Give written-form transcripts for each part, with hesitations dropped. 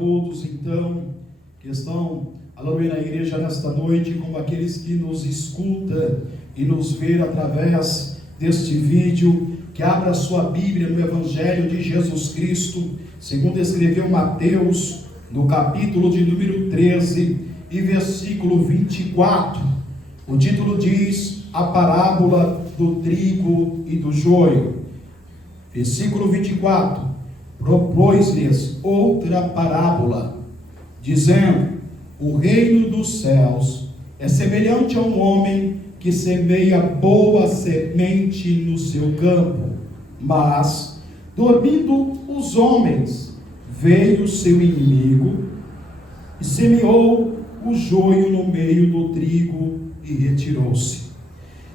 todos, então, que estão, aleluia, na igreja nesta noite, como aqueles que nos escutam e nos vê através deste vídeo, que abra sua Bíblia no Evangelho de Jesus Cristo, segundo escreveu Mateus, no capítulo de número 13 e versículo 24. O título diz: a parábola do trigo e do joio. Versículo 24: propôs-lhes outra parábola, dizendo: o reino dos céus é semelhante a um homem que semeia boa semente no seu campo. Mas, dormindo os homens, veio seu inimigo e semeou o joio no meio do trigo e retirou-se.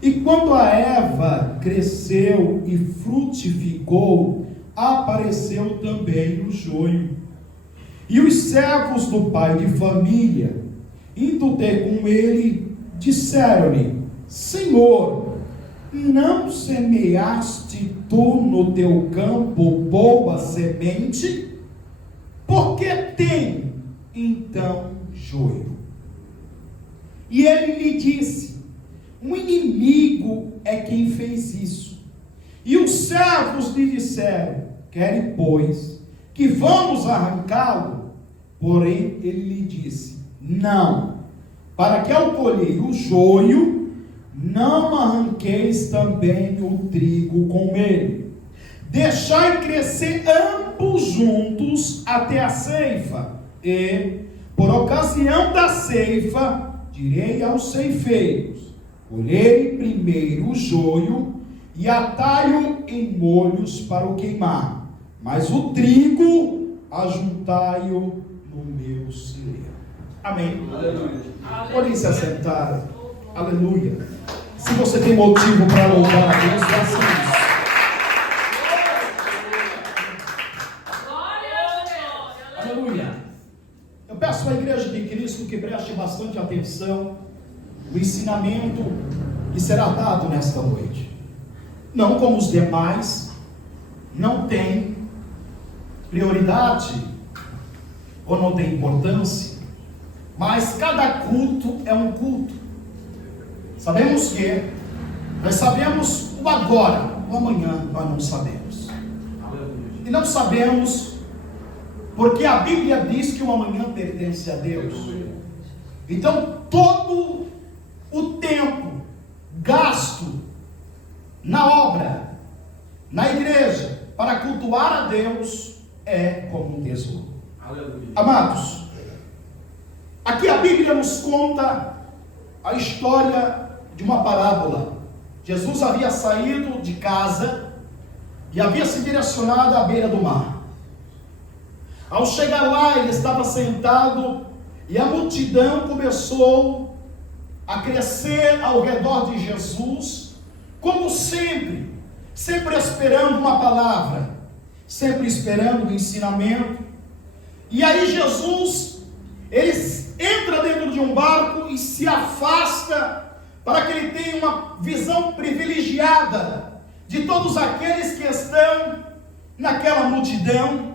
E quando a erva cresceu e frutificou, apareceu também o joio. E os servos do pai de família, indo ter com ele, disseram-lhe: Senhor, não semeaste tu no teu campo boa semente? Por que tem então joio? E ele lhe disse: um inimigo é quem fez isso. E os servos lhe disseram: quere, pois, que vamos arrancá-lo? Porém ele lhe disse: não, para que ao colher o joio, não arranqueis também o trigo com ele. Deixai crescer ambos juntos até a ceifa. E, por ocasião da ceifa, direi aos ceifeiros: colhei primeiro o joio e atai-o em molhos para o queimar, mas o trigo ajuntai-o no meu celeiro. Amém. Podem se assentar. Aleluia. Se você tem motivo para louvar a Deus, faça isso. Aleluia. Eu peço à igreja de Cristo que preste bastante atenção no ensinamento que será dado nesta noite. Não como os demais, não tem prioridade ou não tem importância, mas cada culto é um culto. Sabemos que nós sabemos o agora, o amanhã nós não sabemos. E não sabemos porque a Bíblia diz que o amanhã pertence a Deus. Então todo o tempo gasto na obra, na igreja, para cultuar a Deus é como um tesouro. Aleluia. Amados, aqui a Bíblia nos conta a história de uma parábola. Jesus havia saído de casa e havia se direcionado à beira do mar. Ao chegar lá, ele estava sentado e a multidão começou a crescer ao redor de Jesus, como sempre esperando uma palavra, sempre esperando um ensinamento. E aí Jesus, ele entra dentro de um barco e se afasta para que ele tenha uma visão privilegiada de todos aqueles que estão naquela multidão.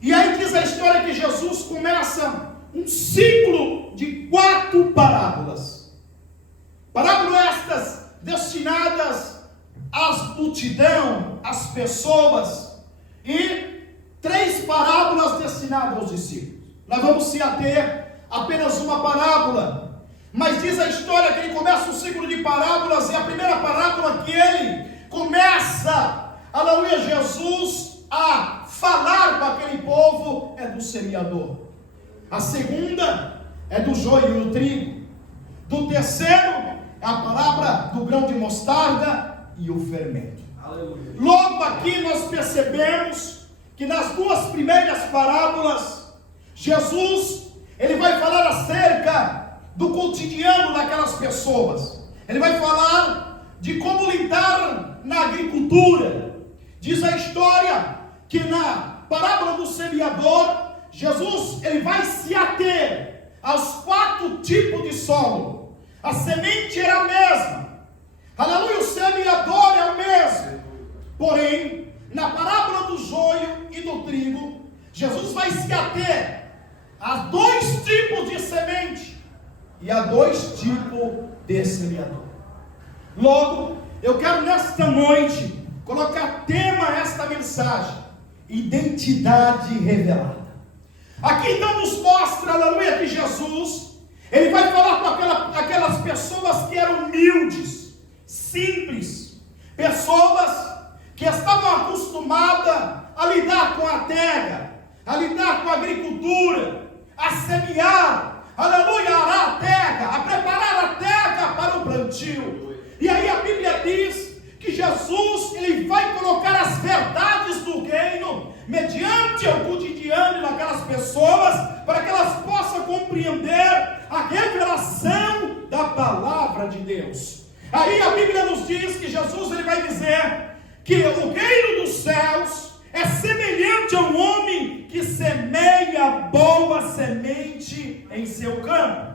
E aí diz a história que Jesus começa um ciclo de 4 parábolas. Parábolas estas destinadas às multidão, às pessoas, e 3 parábolas destinadas aos discípulos. Nós vamos se ater a apenas uma parábola, mas diz a história que ele começa um ciclo de parábolas, e a primeira parábola que ele começa, aleluia, Jesus a falar para aquele povo é do semeador. A segunda é do joio e do trigo. Do terceiro é a palavra do grão de mostarda e o fermento. Aleluia. Logo aqui nós percebemos que nas 2 primeiras parábolas, Jesus, ele vai falar acerca do cotidiano daquelas pessoas. Ele vai falar de como lidar na agricultura. Diz a história que na parábola do semeador, Jesus, ele vai se ater aos 4 tipos de solo. A semente era a mesma, aleluia, o semeador é o mesmo. Porém, na parábola do joio e do trigo, Jesus vai se ater E há dois tipos de semeador. Logo, eu quero nesta noite colocar tema a esta mensagem: identidade revelada. Aqui então nos mostra, aleluia, que Jesus, ele vai falar com aquelas pessoas que eram humildes, simples, pessoas que estavam acostumadas a lidar com a terra, a lidar com a agricultura, a semear, aleluia, a arar a terra, a preparar a terra para o plantio. E aí a Bíblia diz que Jesus, ele vai colocar as verdades do reino mediante o cotidiano daquelas pessoas, para que elas possam compreender a revelação da palavra de Deus. Aí a Bíblia nos diz que Jesus, ele vai dizer que o reino dos céus é semelhante a um homem que semeia boa semente em seu campo.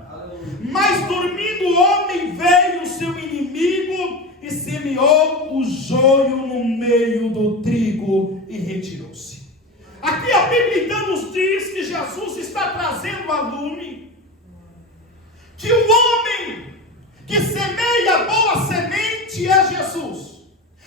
Mas dormindo o homem, veio o seu inimigo e semeou o joio no meio do trigo e retirou-se. Aqui a Bíblia então nos diz que Jesus está trazendo a lume que o homem que semeia boa semente é Jesus.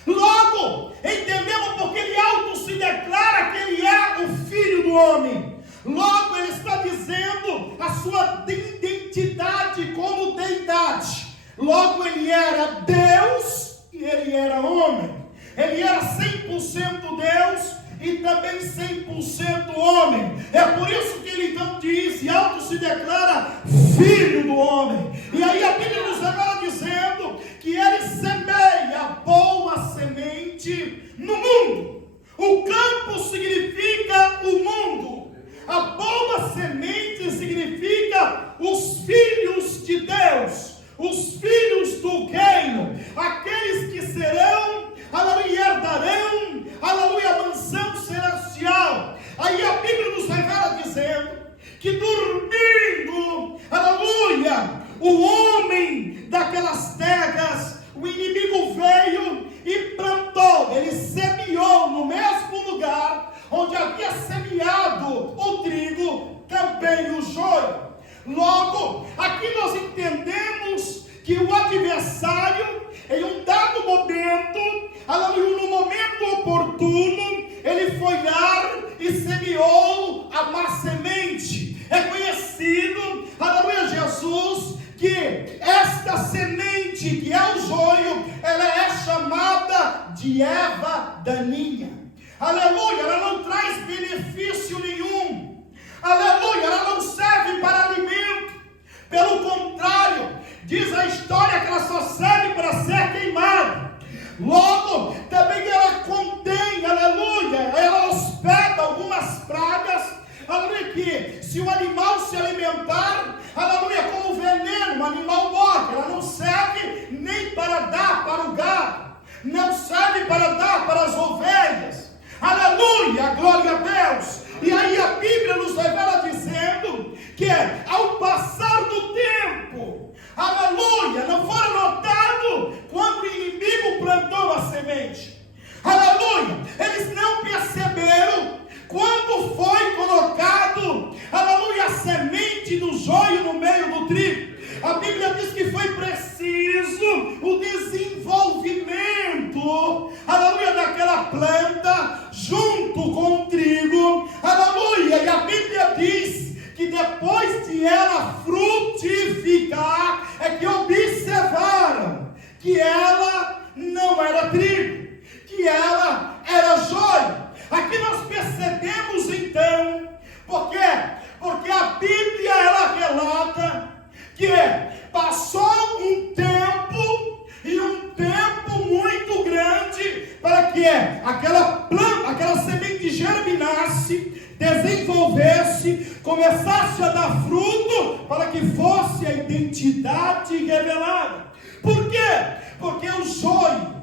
Logo, entendemos porque ele auto se declara que ele é o Filho do homem. Logo, ele está dizendo a sua identidade como deidade. Logo, ele era Deus e ele era homem. Ele era 100% Deus e também 100% homem. É por isso que ele então diz e auto se declara Filho do homem. E aí a Bíblia nos revela dizendo que ele semeia boa semente no mundo. O campo significa o mundo. A boa semente significa os filhos de Deus, os filhos do reino, aqueles que serão, aleluia, herdarão, aleluia, a mansão celestial. Aí a Bíblia nos revela dizendo que dormindo, aleluia, o homem daquelas terras, o inimigo veio e plantou, ele semeou no mesmo lugar onde havia semeado o trigo, também o joio. Logo, aqui nós entendemos que o adversário, em um dado momento, no momento oportuno, ele foi lá e semeou a má semente. É conhecido, aleluia, Jesus, que esta semente, que é o joio, ela é chamada de erva daninha. Aleluia, ela não traz benefício nenhum. Aleluia, ela não serve para alimento. Pelo contrário, diz a história que ela só serve para ser queimada. Logo, também ela contém, aleluia, ela hospeda algumas pragas. Aleluia, que se o animal se alimentar, aleluia, como veneno, o animal morre. Ela não serve nem para dar para o gado, não serve para dar para as ovelhas. Aleluia, glória a Deus. E aí a Bíblia nos revela dizendo que ao passar do tempo, aleluia, não foi notado quando o inimigo plantou a semente. Aleluia, eles não perceberam quando foi colocado, aleluia, a semente do joio no meio do trigo. A Bíblia diz que foi preciso o desenvolvimento, aleluia, daquela planta junto com o trigo, aleluia. E a Bíblia diz que depois de ela frutificar, é que observaram que ela não era trigo, que ela era joio. Aqui nós percebemos então, por quê? Porque a Bíblia ela relata que passou um tempo, e um tempo muito grande, para que aquela planta, aquela semente germinasse, desenvolvesse, começasse a dar fruto, para que fosse a identidade revelada. Por quê? Porque o joio,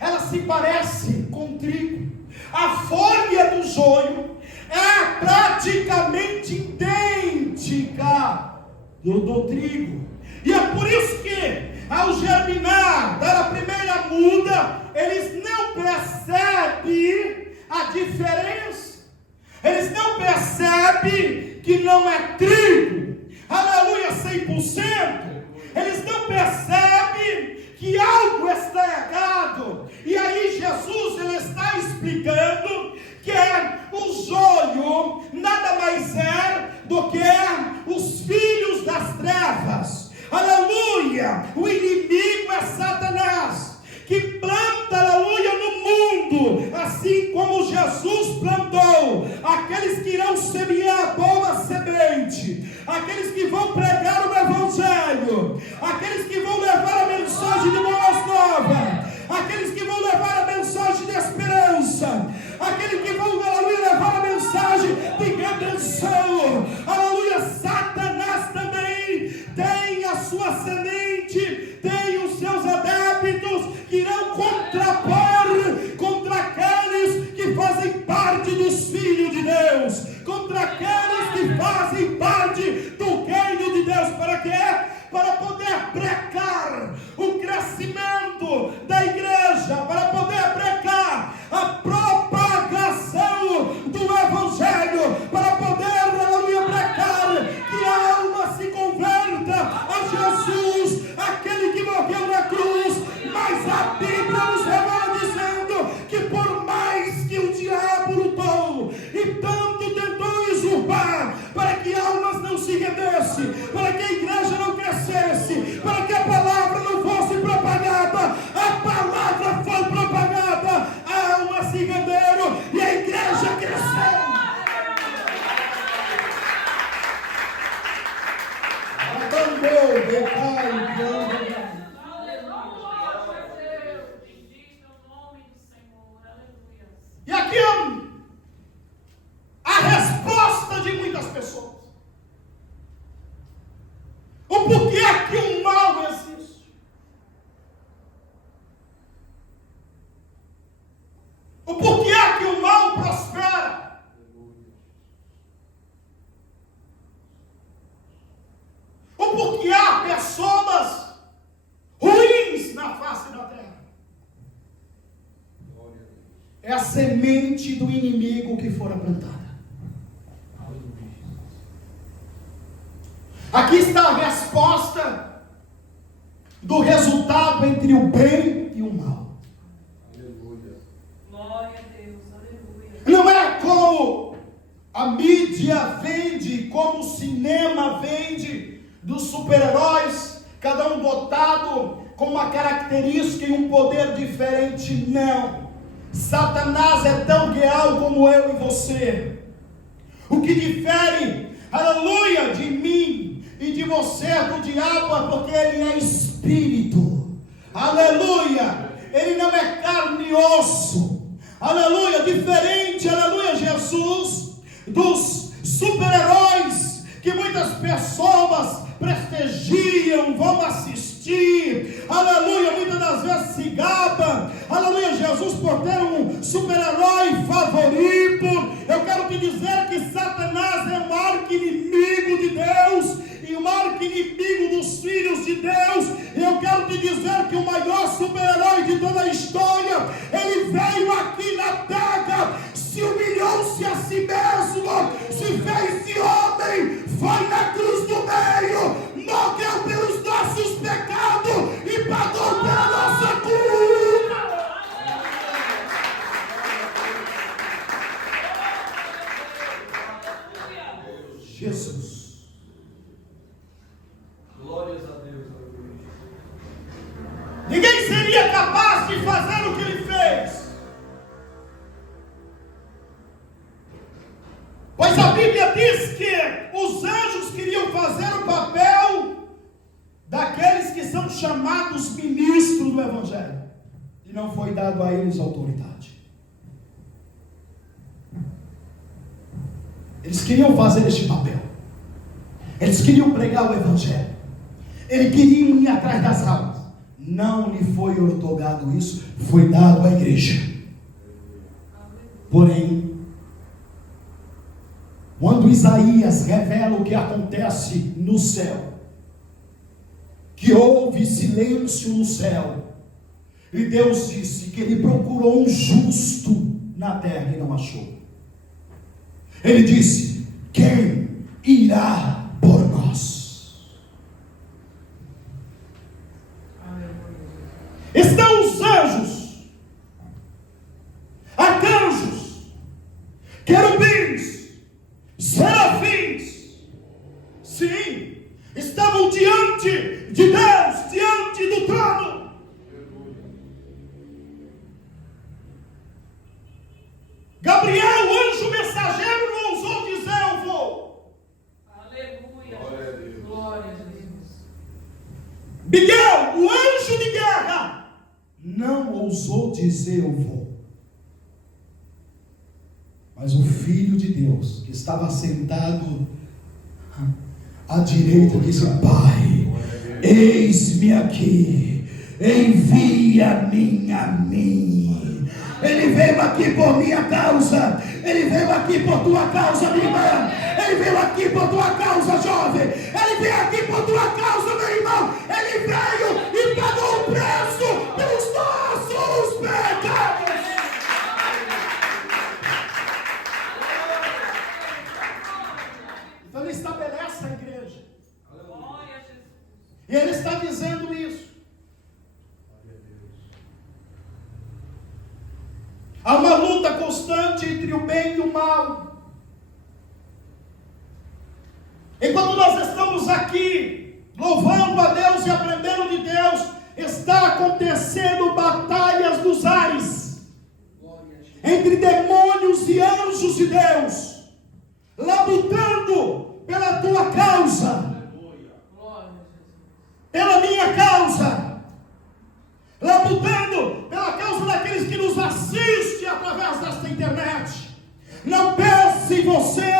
ela se parece com o trigo. A folha do joio é praticamente idêntica do trigo. E é por isso que, ao germinar, dar a primeira muda, eles não percebem a diferença. Eles não percebem que não é trigo. aleluia, 100%, eles não percebem que algo está errado. E aí Jesus, ele está explicando que o joio nada mais é do que os filhos das trevas. Aleluia! O inimigo é Satanás, que planta, aleluia, no mundo, assim como Jesus plantou, aqueles que irão semear a boa semente, aqueles que vão pregar o evangelho, aqueles que vão levar a mensagem de boas novas, aqueles que vão levar a mensagem de esperança, aqueles que vão, aleluia, levar a mensagem de redenção. Aleluia, Satanás também tem a sua semente, tem os seus adeptos que irão contrapor contra aqueles que fazem parte dos filhos de Deus, contra aqueles que fazem parte do reino de Deus. Para quê? Para poder brecar o crescimento da igreja, para poder brecar a propagação do evangelho, para poder, aleluia, brecar que a alma se converta a Jesus, aquele que morreu na cruz. Mas a Bíblia nos revela dizendo que por mais que o diabo lutou e tanto tentou usurpar para que almas não se rendessem, para que a igreja não crescesse, para que a palavra não fosse propagada, a palavra foi propagada, a alma se renderam e a igreja cresceu. E aqui a resposta de muitas pessoas. O porquê que o mal existe. O porquê que o mal prospera. O porquê há pessoas ruins na face da terra. É a semente do inimigo que fora plantada. Aqui está a resposta do resultado entre o bem e o mal. Aleluia. Glória a Deus, aleluia. Não é como a mídia vende, como o cinema vende, dos super-heróis, cada um dotado com uma característica e um poder diferente. Não. Satanás é tão real como eu e você. O que difere, aleluia, de mim e de você, do diabo, é porque ele é espírito. Aleluia. Ele não é carne e osso. Aleluia. Diferente, aleluia, Jesus, dos super-heróis que muitas pessoas prestigiam, vão assistir, aleluia, muitas das vezes se gaba, aleluia, Jesus por ter um super-herói favorito. Eu quero te dizer que Satanás é o arqui-inimigo de Deus e o arqui-inimigo dos filhos de Deus. Eu quero te dizer que o maior super-herói de toda a história, ele veio aqui na terra, se humilhou-se a si mesmo, se fez de homem, foi na cruz do meio, morreu pelos nossos pecados e pagou pela nossa culpa. Jesus. Glórias a Deus. Ninguém seria capaz de fazer o que ele fez. Pois a Bíblia diz que os anjos queriam fazer o papel daqueles que são chamados ministros do Evangelho, e não foi dado a eles autoridade. Eles queriam fazer este papel. Eles queriam pregar o Evangelho. Eles queriam ir atrás das almas. Não lhe foi outorgado isso, foi dado à igreja. Porém, quando Isaías revela o que acontece no céu, que houve silêncio no céu, e Deus disse que ele procurou um justo na terra e não achou. Ele disse: quem irá por nós? querubins, serafins, sim, estavam diante de Deus, diante do trono. Gabriel, o anjo mensageiro, não ousou dizer: eu vou. Aleluia. Glória a Deus. Glória a Deus. Miguel, o anjo de guerra, não ousou dizer: eu vou. Mas o Filho de Deus, que estava sentado à direita, disse: Pai, eis-me aqui, envia-me a mim. Ele veio aqui por minha causa, ele veio aqui por tua causa, minha irmã, ele veio aqui por tua causa, jovem, ele veio aqui por tua causa, meu irmão, ele veio e pagou o preço pelos nossos pecados. Então ele estabelece a igreja, e ele está dizendo isso. Há uma luta constante entre o bem e o mal. Enquanto nós estamos aqui louvando a Deus e aprendendo de Deus, está acontecendo batalhas nos ares entre demônios e anjos de Deus, labutando pela tua causa, pela minha causa, labutando pela causa daqueles que nos assistem através desta internet. Não pense você,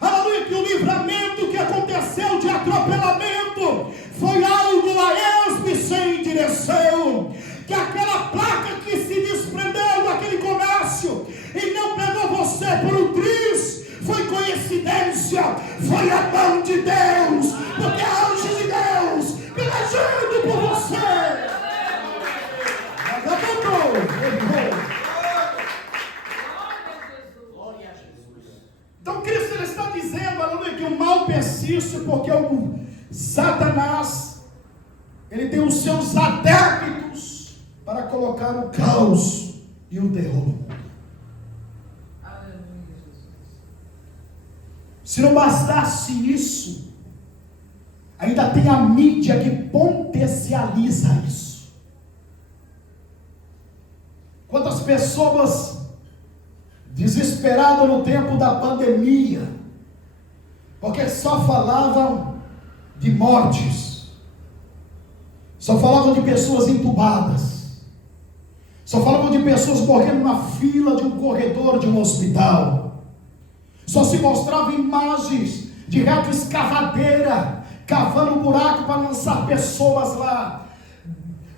aleluia, que o livramento que aconteceu de atropelamento foi algo a esmo e sem direção, que aquela placa que se desprendeu daquele comércio e não pegou você por um triz foi coincidência, foi a mão de Deus, porque é anjo de Deus pelejando por você. Então Cristo ele está dizendo, aleluia, que o mal persiste porque o Satanás ele tem os seus adeptos para colocar o caos e o terror no mundo. Se não bastasse isso, ainda tem a mídia que potencializa isso. Quantas pessoas desesperadas no tempo da pandemia, porque só falavam de mortes, só falavam de pessoas entubadas, só falavam de pessoas morrendo na fila de um corredor de um hospital, só se mostravam imagens de rato escavadeira, cavando um buraco para lançar pessoas lá.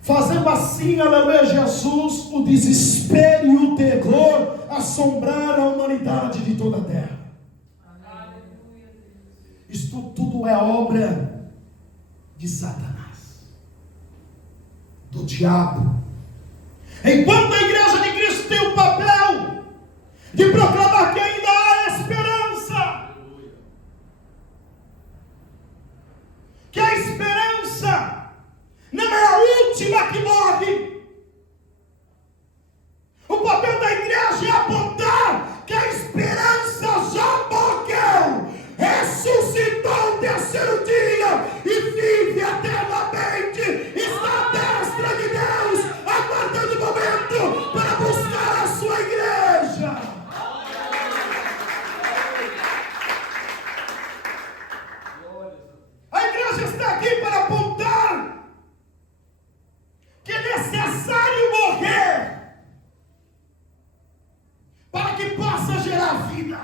Fazendo assim, aleluia, Jesus, o desespero e o terror assombraram a humanidade de toda a terra. Aleluia. Isto tudo é obra de Satanás, do diabo. Enquanto a igreja de Cristo tem o papel de proclamar que ainda há esperança, que a esperança não é a última que morre. O papel da igreja é apontar que a esperança já morreu, ressuscitou no terceiro dia e vive eternamente. Está à destra de Deus, aguardando o momento para buscar a sua igreja. A igreja está aqui para apontar que é necessário morrer para que possa gerar vida.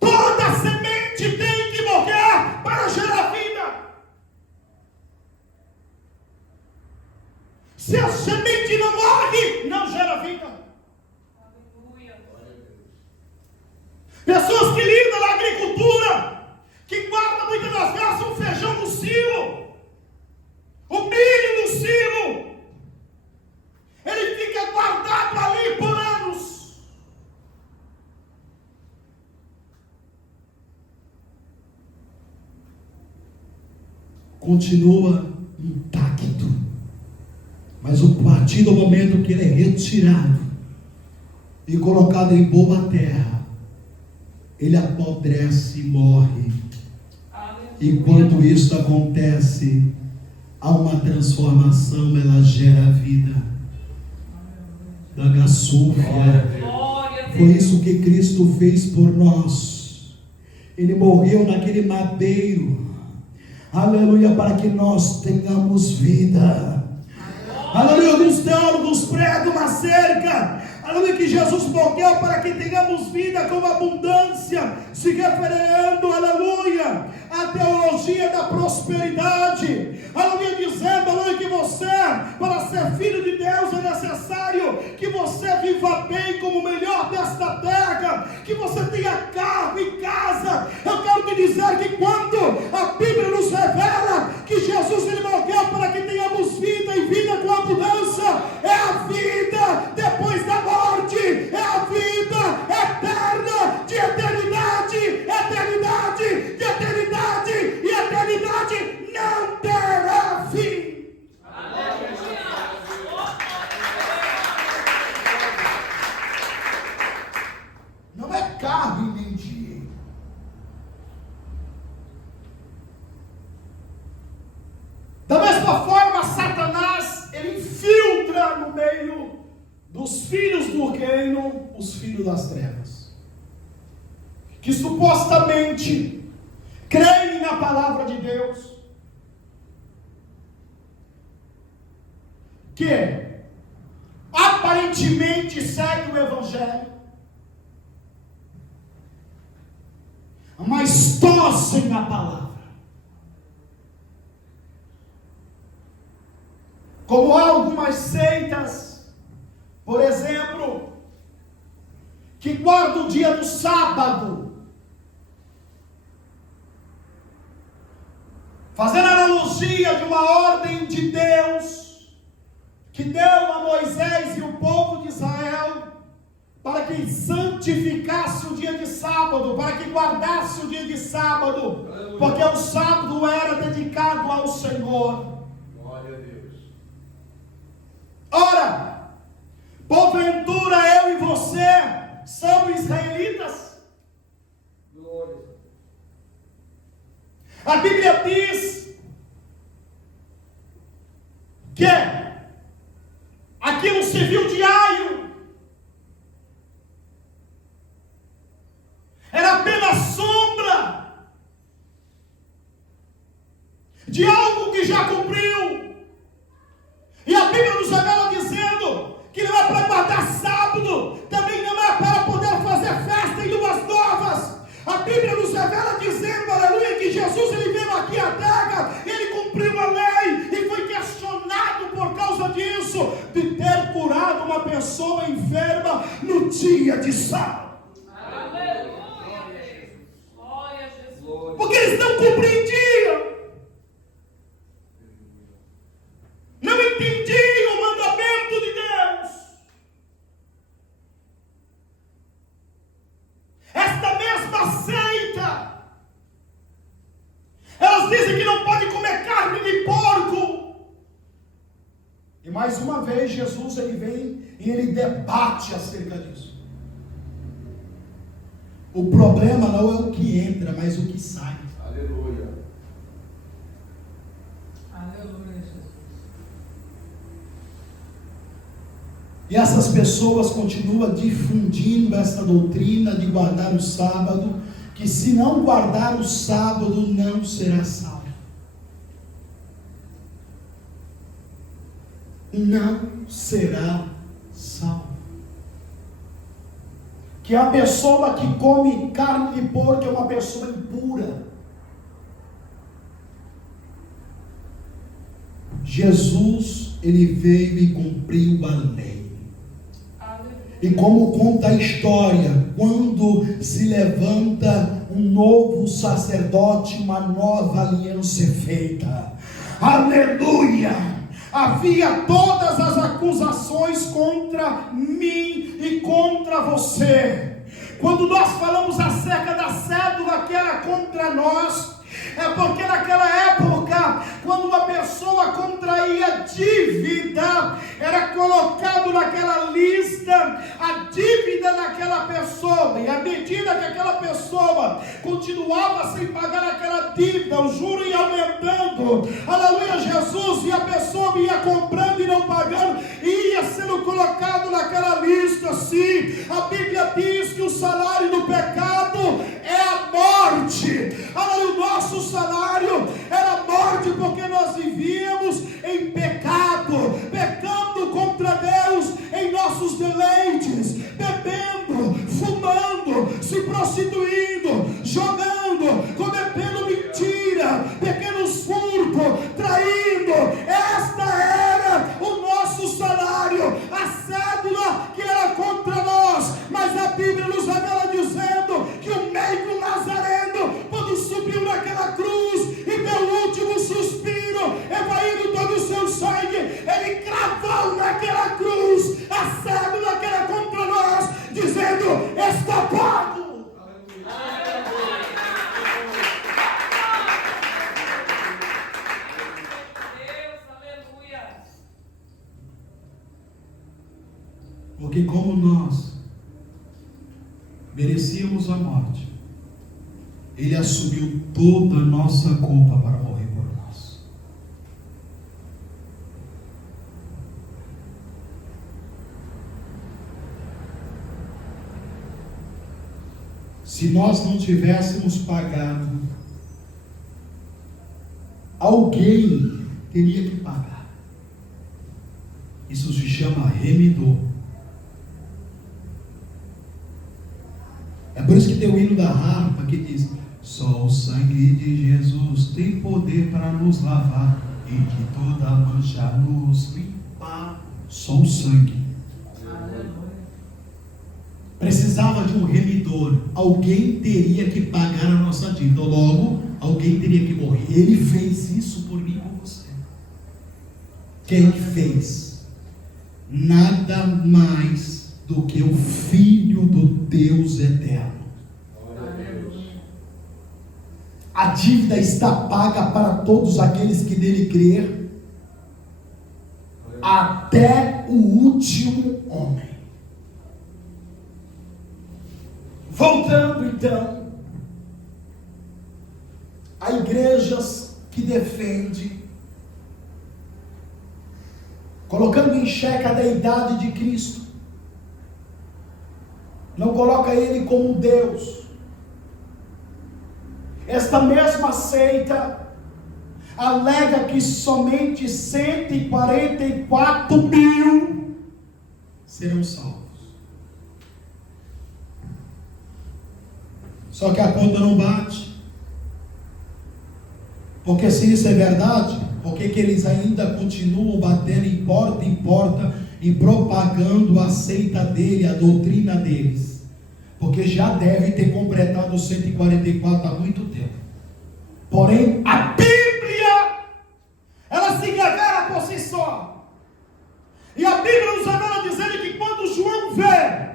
Toda semente tem que morrer para gerar vida. Se a semente não morre, não gera vida. Pessoas que lidam na agricultura, que guardam muitas das vezes um feijão no silo, o milho no silo, ele fica guardado ali por anos. Continua intacto. Mas a partir do momento que ele é retirado e colocado em boa terra, ele apodrece e morre. E quando isso acontece, há uma transformação, ela gera vida. Da gasúfia. Foi isso que Cristo fez por nós. Ele morreu naquele madeiro, aleluia, para que nós tenhamos vida. Aleluia. Alguns teólogos pregam acerca, aleluia, que Jesus morreu para que tenhamos vida com abundância, se referindo, aleluia, à teologia da prosperidade, aleluia, dizendo, aleluia, que você, para ser filho de Deus, é necessário que você viva bem como o melhor desta terra, que você tenha carro e casa. Eu quero te dizer que quando a Bíblia nos revela que Jesus ele morreu para que tenhamos vida e vida com abundância, é a vida depois da morte, é a vida eterna, de eternidade, eternidade, de eternidade e eternidade não terá fim. Não é carro e nem dinheiro. Da mesma forma, Satanás, ele infiltra no meio dos filhos do reino, os filhos das trevas, que supostamente creem na palavra de Deus, que aparentemente seguem o evangelho, mas torcem a palavra. Como há algumas seitas, por exemplo, que guardam o dia do sábado, fazendo analogia de uma ordem de Deus, que deu a Moisés e o povo de Israel, para que santificasse o dia de sábado, para que guardasse o dia de sábado, porque o sábado era dedicado ao Senhor. Glória a Deus. Ora, porventura eu e você somos israelitas? Glória. A Bíblia diz que aquilo civil diário era apenas sombra de algo que já cumpriu. E a Bíblia nos revela dizendo que não é para guardar sábado, também não é para poder fazer festa em luas novas. A Bíblia nos revela dizendo, aleluia, que Jesus ele veio aqui à terra, ele cumpriu a lei e foi questionado por causa disso, de ter curado uma pessoa enferma no dia de sábado. Porque eles não compreendiam, não entendiam o mandamento de Deus. Esta mesma seita, elas dizem que não pode comer carne de porco. E mais uma vez Jesus ele vem e ele debate acerca disso. O problema não é o que entra, mas o que sai. Aleluia. Aleluia, Jesus. E essas pessoas continuam difundindo essa doutrina de guardar o sábado, que se não guardar o sábado não será salvo. Não será salvo. Que a pessoa que come carne de porco é uma pessoa impura. Jesus, ele veio e cumpriu a lei. E como conta a história, quando se levanta um novo sacerdote, uma nova aliança é feita. Aleluia! Havia todas as acusações contra mim e contra você. Quando nós falamos acerca da cédula que era contra nós, é porque naquela época dívida. Quando uma pessoa contraía dívida, era colocado naquela lista a dívida daquela pessoa, e à medida que aquela pessoa continuava sem pagar aquela dívida, o juro ia aumentando, aleluia, Jesus, e a pessoa ia comprando e não pagando, e ia sendo colocado naquela lista. Sim, a Bíblia diz que o salário do pecado é a morte. Aleluia, o nosso salário era morte, porque nós vivíamos em pecado, pecando contra Deus em nossos deleites, bebendo, fumando, se prostituindo, jogando, cometendo mentira, pequenos furtos, traindo. Esta era o nosso salário, a cédula que era contra nós. Mas a Bíblia nos revela dizendo que o médico Nazareno, quando subiu naquela cruz e deu o último suspiro, evaindo todo o seu sangue, ele cravou naquela cruz a cédula que era contra nós, dizendo: está pago. Porque como nós merecíamos a morte, Ele assumiu toda a nossa culpa para morrer por nós. Se nós não tivéssemos pagado, alguém teria que pagar. Isso se chama remidor. É por isso que tem o hino da harpa que diz: só o sangue de Jesus tem poder para nos lavar e de toda mancha nos limpar. Só o sangue. Precisava de um remidor. Alguém teria que pagar a nossa dívida. Logo, alguém teria que morrer. Ele fez isso por mim e por você. Quem fez? Nada mais do que o Filho do Deus eterno. A dívida está paga para todos aqueles que nele crer, até o último homem. Voltando então, a igrejas que defende, colocando em xeque a deidade de Cristo, não coloca ele como Deus. Esta mesma seita alega que somente 144 mil serão salvos. Só que a conta não bate. Porque se isso é verdade, por que eles ainda continuam batendo em porta e propagando a seita dele, a doutrina deles? Porque já deve ter completado os 144 há muito tempo. Porém, a Bíblia, ela se revela por si só. E a Bíblia nos revela dizendo que quando João vê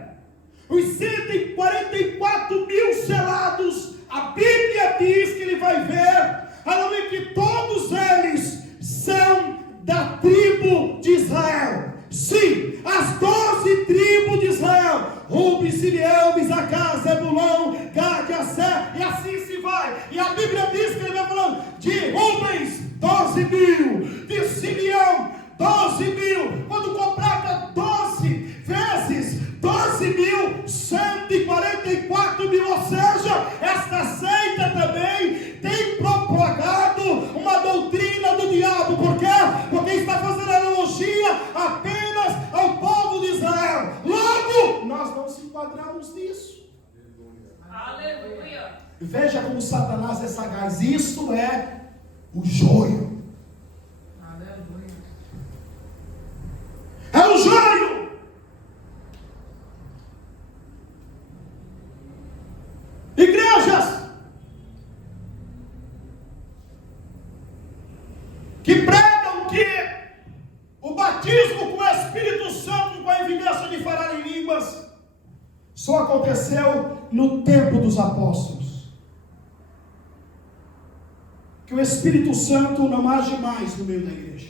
os 144 mil selados, a Bíblia diz que ele vai ver, aleluia, que todos eles são da tribo de Israel. Sim, as 12 tribos de Israel: Ruben, Simeão, Isacar, Zebulão, Gade, Asser, e assim se vai. E a Bíblia diz que ele vai falando de Rubens, 12 mil, de Simeão, 12 mil. Quando completa 12 vezes 12 mil, 144 mil. Ou seja, esta seita também tem propagado uma doutrina do diabo. Por quê? Porque está fazendo analogia apenas ao povo de Israel. Logo, nós não se enquadramos nisso. Aleluia. Veja como Satanás é sagaz. Isso é o joio. Aleluia. É o joio. Igrejas que pregam que o batismo com o Espírito Santo, com a evidência de falar em línguas, só aconteceu no tempo dos apóstolos. que o Espírito Santo não age mais no meio da igreja.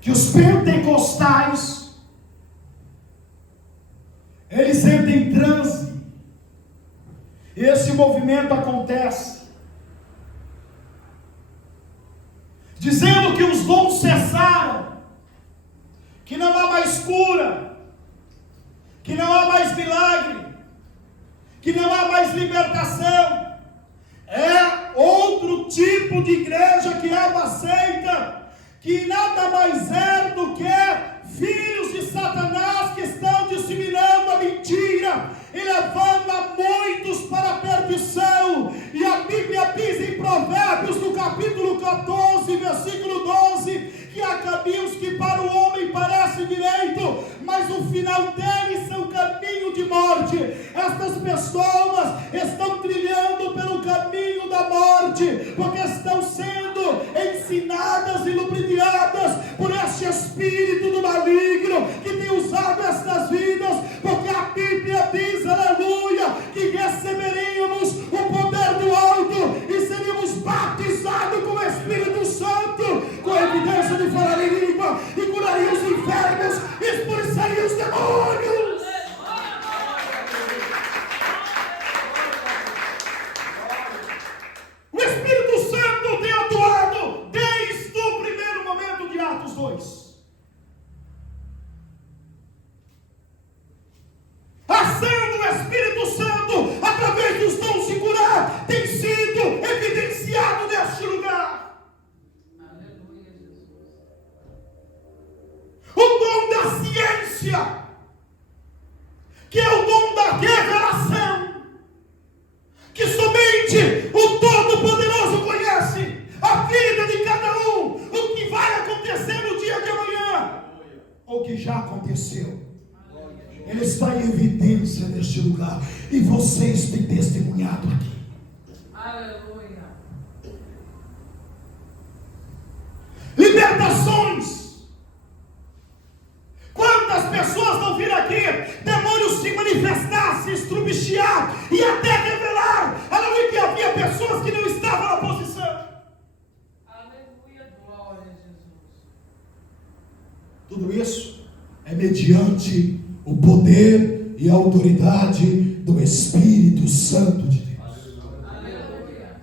Que os pentecostais, eles entram em transe. Esse movimento acontece dizendo que os dons cessaram, que não há mais cura, que não há mais milagre, que não há mais libertação. É outro tipo de igreja que é uma seita, que nada mais é do que filhos de Satanás que estão disseminando a mentira e levando a muitos para a perdição. E a Bíblia diz em Provérbios, no capítulo 14, versículo 12, que há caminhos que para o homem parecem direito, mas o final deles são caminho de morte. Estas pessoas estão trilhando pelo caminho da morte, porque estão sendo ensinadas e lubrificadas por este espírito do maligno que tem usado estas vidas, porque a Bíblia diz, aleluia, que receberíamos o poder do alto e seríamos batizados com o Espírito Santo, com a evidência de falar em língua, e curaria os enfermos, expulsaria os demônios. O Espírito Santo tem atuado desde o primeiro momento de Atos 2. A ação do Espírito Santo, através dos dons de curar, tem sido evidenciado neste lugar. Aleluia, Jesus. O dom da ciência, que é o dom da revelação, que somente o Todo-Poderoso conhece a vida de cada um, o que vai acontecer no dia de amanhã, ou que já aconteceu. Ele está em evidência neste lugar, e vocês têm testemunhado aqui. Aleluia. Libertações. Quantas pessoas não viram aqui demônios se manifestar, se estrubichiar e até revelar, aleluia, que havia pessoas que não estavam na posição. Aleluia, glória a Jesus. Tudo isso é mediante o poder e a autoridade do Espírito Santo de Deus. Aleluia.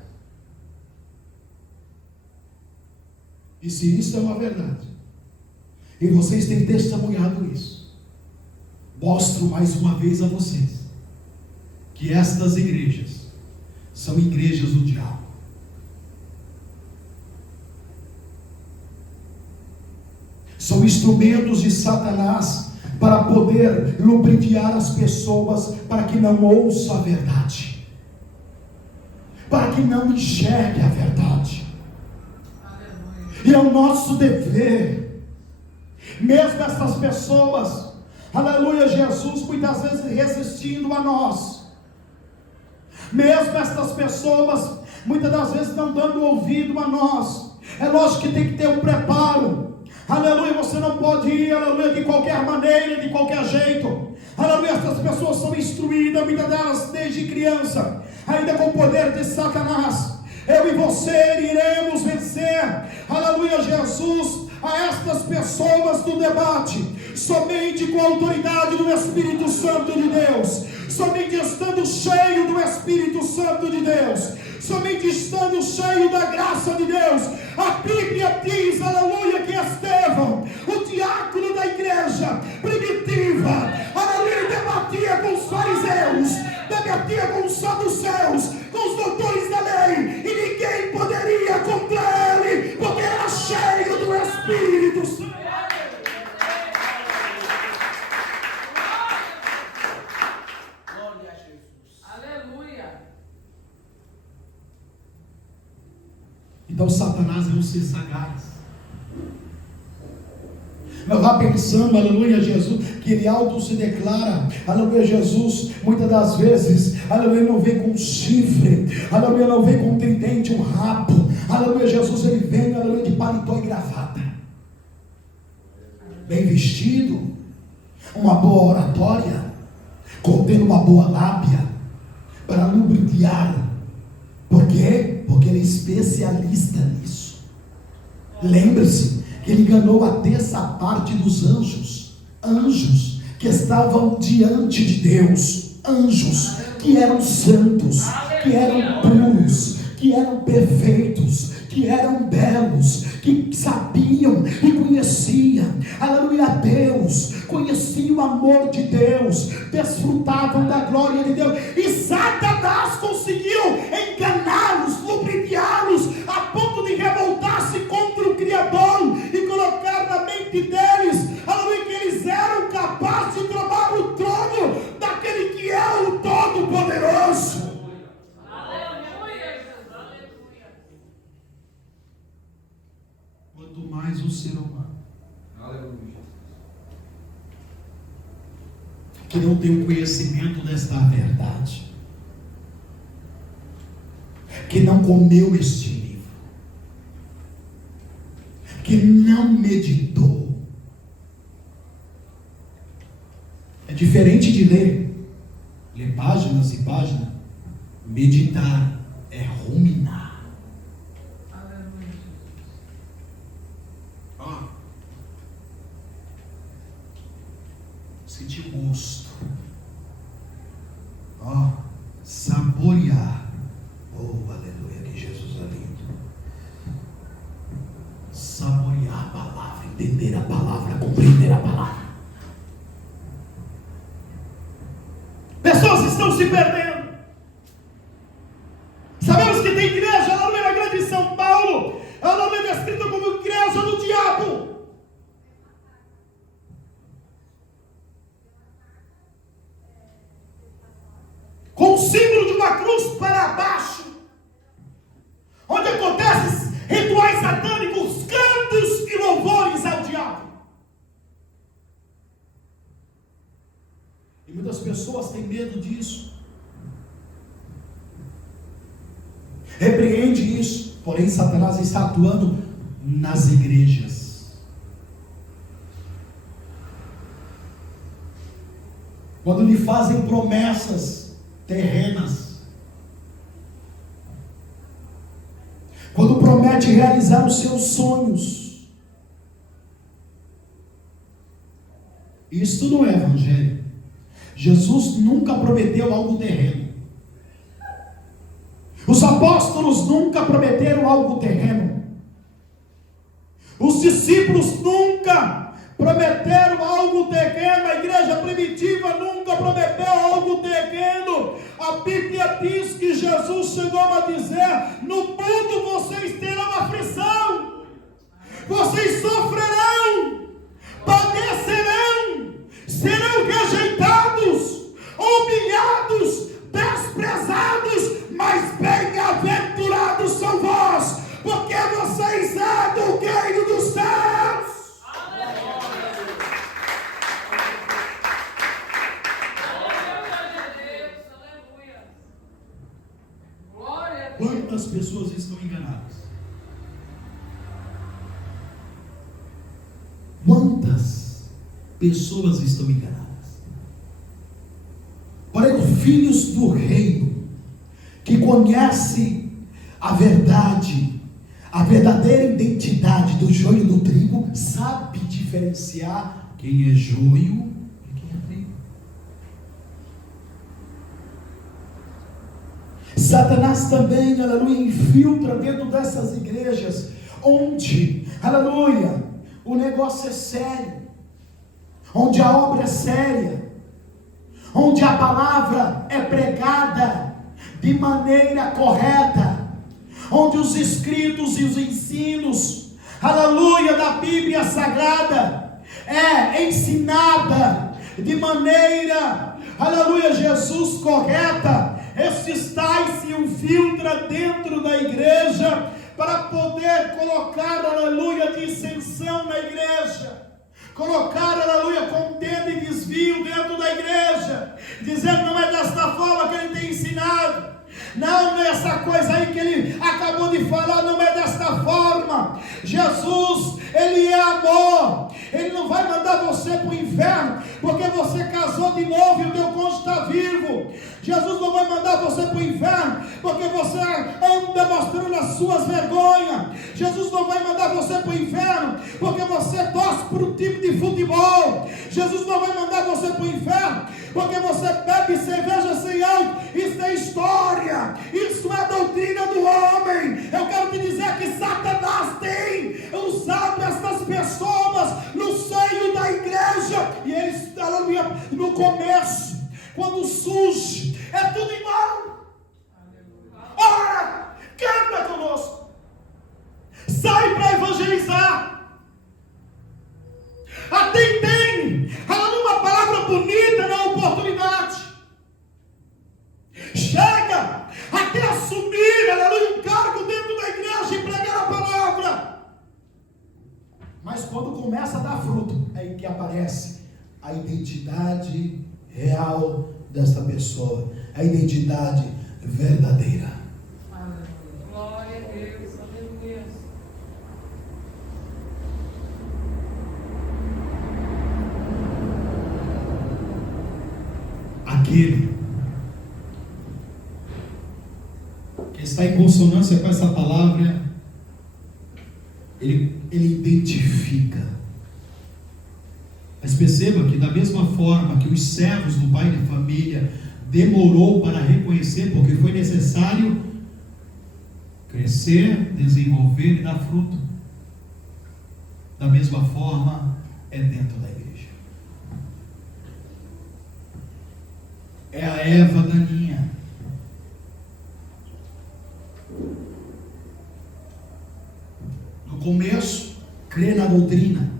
E se isso é uma verdade, e vocês têm testemunhado isso, mostro mais uma vez a vocês que estas igrejas são igrejas do diabo. São instrumentos de Satanás para poder lubrificar as pessoas para que não ouçam a verdade, para que não enxergue a verdade. Aleluia. E é o nosso dever, mesmo essas pessoas, aleluia, Jesus, muitas vezes resistindo a nós, mesmo essas pessoas, muitas das vezes não dando ouvido a nós, é lógico que tem que ter um preparo. Aleluia, você não pode ir, aleluia, de qualquer maneira, de qualquer jeito. Aleluia, essas pessoas são instruídas, muitas delas desde criança, ainda com o poder de Satanás. Eu e você iremos vencer, aleluia, Jesus, a estas pessoas do debate, somente com a autoridade do Espírito Santo de Deus, somente estando cheio do Espírito Santo de Deus, somente estando cheio da graça de Deus. A Bíblia diz, aleluia, que Estevão, o diácono da igreja primitiva, aleluia, debatia com os fariseus, debatia com os saduceus, com os doutores da lei, e ninguém poderia contra ele, porque era cheio do Espírito Santo. Glória a Jesus. Aleluia. Então Satanás é um ser sagaz. Não vá pensando, aleluia, Jesus, que ele auto se declara, aleluia, Jesus, muitas das vezes, aleluia, não vem com um chifre, aleluia, não vem com um tridente, um rabo, aleluia, Jesus, ele vem, aleluia, de paletó e gravata, bem vestido, uma boa oratória, contendo uma boa lábia, para lubrificar Por quê? Porque ele é especialista nisso. Lembre-se que ele ganhou a terça parte dos anjos. Anjos que estavam diante de Deus. Anjos que eram santos, que eram puros, que eram perfeitos, que eram belos, que sabiam e conheciam, aleluia, Deus, conheciam o amor de Deus, desfrutavam da glória de Deus, e Satanás conseguiu enganá-los, ludibriá-los, a ponto de revoltar-se contra o Criador, e colocar na mente deles, aleluia, que eles eram capazes de tomar o trono daquele que é o Todo-Poderoso. Quanto mais o ser humano, que não tem o conhecimento desta verdade, que não comeu este livro, que não meditou. É diferente de ler páginas e páginas. Meditar é ruminar. Sentir gosto, saborear. Oh, aleluia, que Jesus é lindo. Saborear a palavra, entender a palavra, compreender a palavra. Pessoas estão se perdendo. Sabemos que tem igreja lá na grande São Paulo, ela é descrita como igreja do diabo. Com o símbolo de uma cruz para baixo, onde acontecem rituais satânicos, cantos e louvores ao diabo. E muitas pessoas têm medo disso, repreende isso, porém Satanás está atuando nas igrejas. Quando lhe fazem promessas terrenas, quando promete realizar os seus sonhos, isso não é evangelho. Jesus nunca prometeu algo terreno. Os apóstolos nunca prometeram algo terreno. Os discípulos nunca prometeram algo terreno. A igreja primitiva nunca prometeu algo terreno. A Bíblia diz que Jesus chegou a dizer: no mundo vocês terão aflição, vocês sofrerão, padecerão, serão rejeitados, humilhados, desprezados, mas bem-aventurados são vós, porque vocês são do reino dos céus. Quantas pessoas estão enganadas? Quantas pessoas estão enganadas? Porém, os filhos do reino, que conhecem a verdade, a verdadeira identidade do joio e do trigo, sabe diferenciar quem é joio e quem é trigo. Satanás também, aleluia, infiltra dentro dessas igrejas, onde, aleluia, o negócio é sério, onde a obra é séria, onde a palavra é pregada de maneira correta, onde os escritos e os ensinos, aleluia, da Bíblia Sagrada é ensinada de maneira, aleluia, Jesus, correta. Estes tais se infiltra dentro da igreja para poder colocar, aleluia, dissensão na igreja, colocar, aleluia, contenda e desvio dentro da igreja, dizendo: não é desta forma que ele tem ensinado, não é essa coisa aí que ele acabou de falar, não é desta forma. Jesus, ele é amor, ele não não vai mandar você para o inferno porque você casou de novo e o teu cônjuge está vivo. Jesus não vai mandar você para o inferno porque você anda mostrando as suas vergonhas. Jesus não vai mandar você para o inferno porque você torce para um time de futebol. Jesus não vai mandar você para o inferno porque você bebe cerveja sem álcool. Isso é história, isso é doutrina do homem. Eu quero te dizer que Satanás tem usado essas pessoas no seio da igreja, e eles, no começo, quando surge, é tudo igual. Ora, canta conosco, sai para evangelizar. Até tem uma palavra bonita na oportunidade, chega até assumir, aleluia, um cargo dentro da igreja e pregar a palavra. Mas quando começa a dar fruto, é aí que aparece a identidade real desta pessoa, a identidade verdadeira. Glória a Deus, aleluia. Aquele que está em consonância com essa palavra, ele identifica. Mas perceba que da mesma forma que os servos do pai de família demorou para reconhecer, porque foi necessário crescer, desenvolver e dar fruto, da mesma forma é dentro da igreja. É a erva daninha. No começo, crê na doutrina,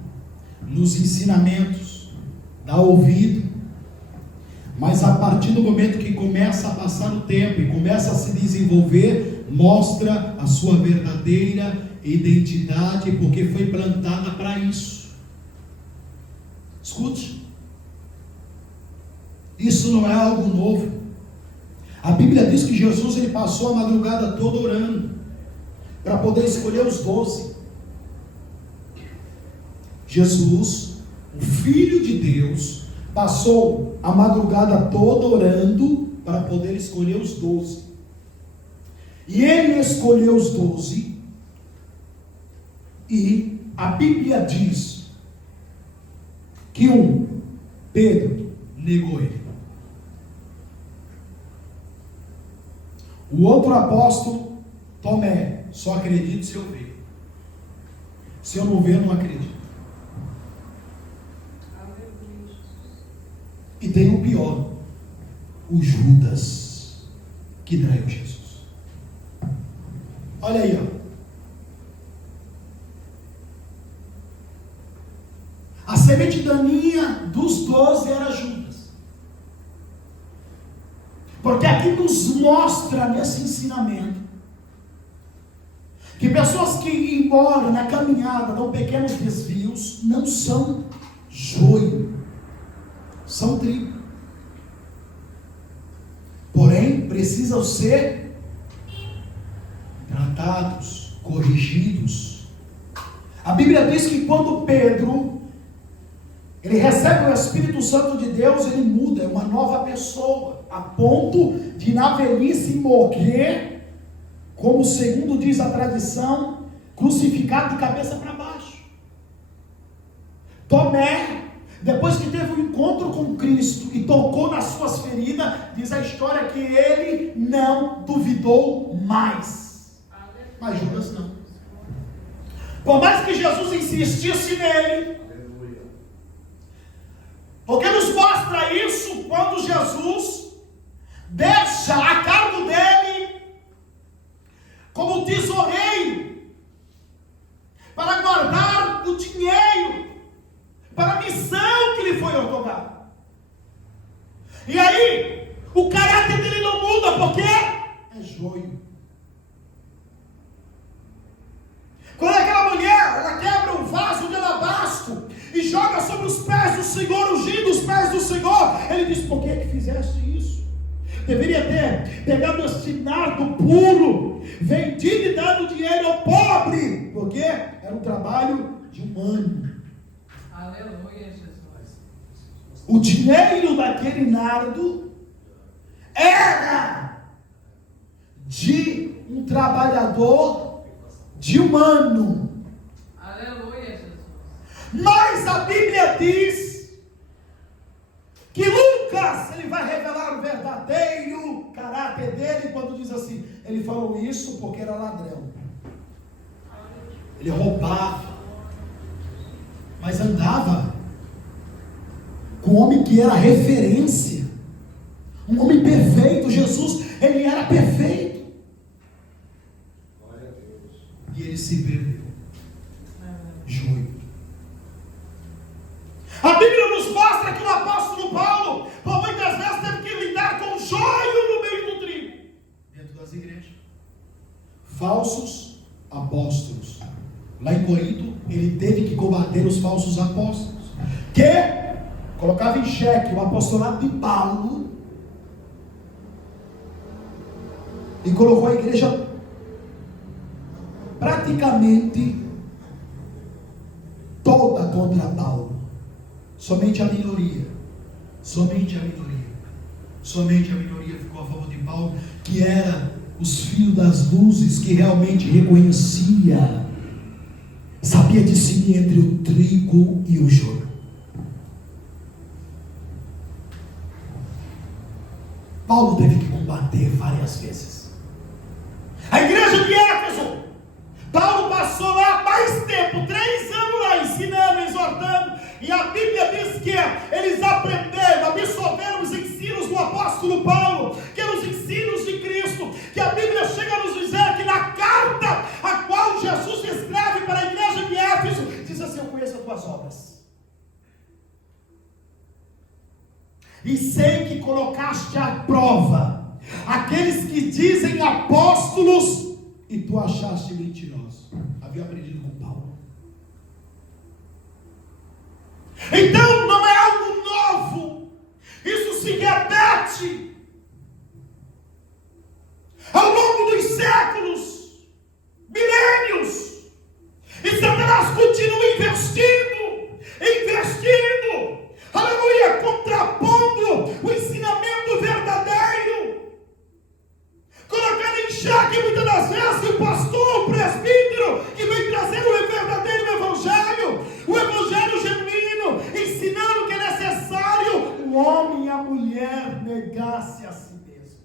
nos ensinamentos, dá ouvido, mas a partir do momento que começa a passar o tempo e começa a se desenvolver, mostra a sua verdadeira identidade, porque foi plantada para isso. Escute, isso não é algo novo. A Bíblia diz que Jesus ele passou a madrugada toda orando para poder escolher os 12. Jesus, o Filho de Deus, passou a madrugada toda orando para poder escolher os 12. E ele escolheu os 12, e a Bíblia diz que Pedro, negou ele. O outro apóstolo, Tomé, só acredito se eu ver. Se eu não ver, eu não acredito. E tem o pior, o Judas, que traiu Jesus. Olha aí, ó. A semente daninha dos 12 era Judas. Porque aqui nos mostra nesse ensinamento que pessoas que, embora na caminhada dão pequenos desvios, não são joio, são trigo. Porém, precisam ser tratados, corrigidos. A Bíblia diz que quando Pedro ele recebe o Espírito Santo de Deus, ele muda, é uma nova pessoa, a ponto de na velhice morrer, como segundo diz a tradição, crucificado de cabeça para baixo. Tomé, depois que teve um encontro com Cristo e tocou nas suas feridas, diz a história que ele não duvidou mais. Mas Judas não. Por mais que Jesus insistisse nele, porque nos mostra isso quando Jesus deixa a cargo dele como tesoureiro para guardar o dinheiro para a missão que lhe foi otorgada. E aí o caráter dele não muda porque é joio. Quando aquela mulher ela quebra um vaso de alabastro e joga sobre os pés do Senhor, ungindo os pés do Senhor, ele diz: por que fizeste isso? Deveria ter pegado este nardo puro, vendido e dado dinheiro ao pobre, porque era um trabalho de um ano. Aleluia, Jesus. O dinheiro daquele nardo era de um trabalhador de um ano. Aleluia, Jesus. Mas a Bíblia diz que Lucas, ele vai revelar o verdadeiro caráter dele quando diz assim, ele falou isso porque era ladrão. Ele roubava, mas andava com um homem que era referência, um homem perfeito. Jesus, ele era perfeito. E ele se perdeu. Joio. A Bíblia nos mostra que o apóstolo Paulo, por muitas vezes, teve que lidar com o joio no meio do trigo, dentro das igrejas. Falsos apóstolos. Lá em Corinto, ele teve que combater os falsos apóstolos, que colocava em xeque o apostolado de Paulo e colocou a igreja praticamente toda contra Paulo. Somente a minoria ficou a favor de Paulo, que era os filhos das luzes, que realmente reconhecia, sabia discernir entre o trigo e o joio. Paulo teve que combater várias vezes. A igreja de Éfeso, Paulo passou lá mais tempo, 3 anos lá, ensinando, exortando, e a Bíblia diz que eles aprenderam, absorveram os ensinos do apóstolo Paulo, que eram os ensinos de Cristo, que a Bíblia chega a nos dizer que na carta a qual Jesus escreve para a igreja de Éfeso, diz assim: eu conheço as tuas obras, e sei que colocaste à prova aqueles que dizem apóstolos, e tu achaste mentirosos. Havia aprendido com Paulo. Então não é algo novo, isso se repete ao longo dos séculos, milênios, e Satanás continua investindo, aleluia, contrapondo o ensinamento verdadeiro, colocando em xeque muitas das vezes o pastor, o presbítero, que vem trazendo o verdadeiro evangelho, o evangelho genuíno, ensinando que é necessário o homem e a mulher negar-se a si mesmo.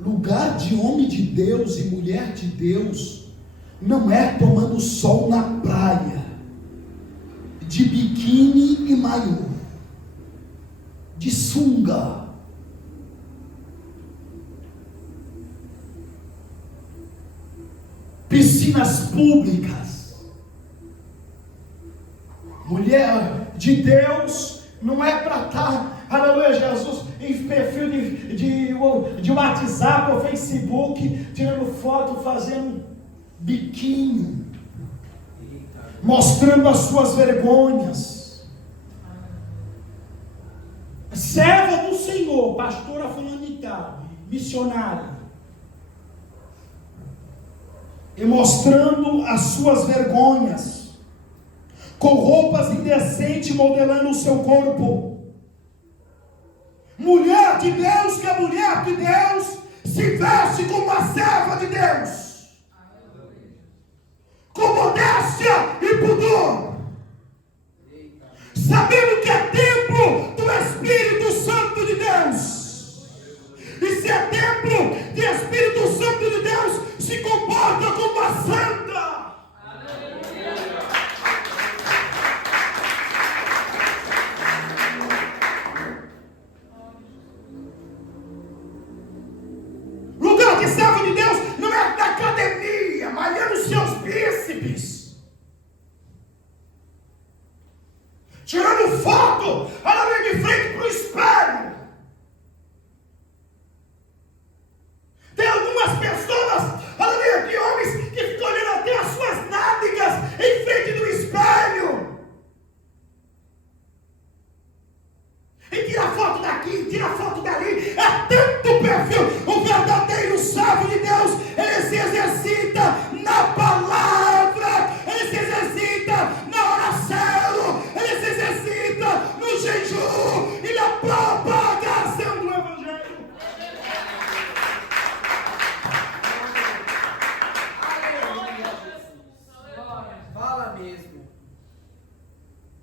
Lugar de homem de Deus e mulher de Deus não é tomando sol na praia, de biquíni e maiô, de sunga. Piscinas públicas. Mulher de Deus não é para estar, aleluia, Jesus, em perfil de WhatsApp ou Facebook, tirando foto, fazendo biquinho, mostrando as suas vergonhas. Serva do Senhor, pastora fulana e tal, missionária, e mostrando as suas vergonhas, com roupas indecentes, modelando o seu corpo. Mulher de Deus, que a mulher de Deus se veste como uma serva de Deus, com modéstia e pudor, sabendo que é templo do Espírito Santo de Deus, e se é templo do Espírito Santo de Deus, se comporta como uma santa. Lugar de servo de Deus não é da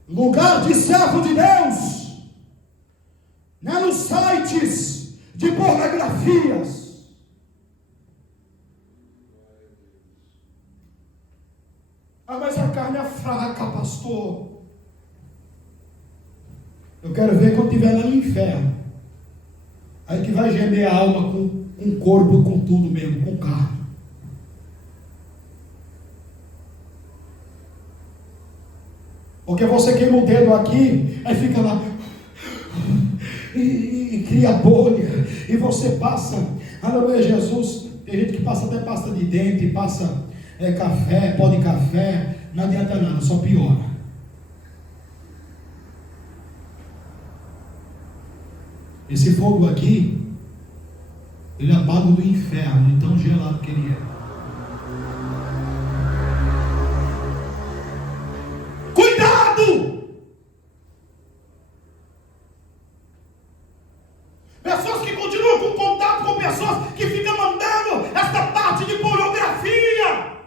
Lugar de servo de Deus não é nos sites de pornografias. Mas a carne é fraca, pastor. Eu quero ver quando estiver lá no inferno. Aí que vai gemer a alma com corpo, com tudo mesmo, com carne. Porque você queima o dedo aqui, aí fica lá e cria bolha, e você passa, aleluia Jesus, tem gente que passa até pasta de dente, passa café, pó de café, não adianta nada, só piora. Esse fogo aqui, ele apaga do inferno, de tão gelado que ele é. Pessoas que continuam com contato com pessoas que ficam mandando esta parte de pornografia,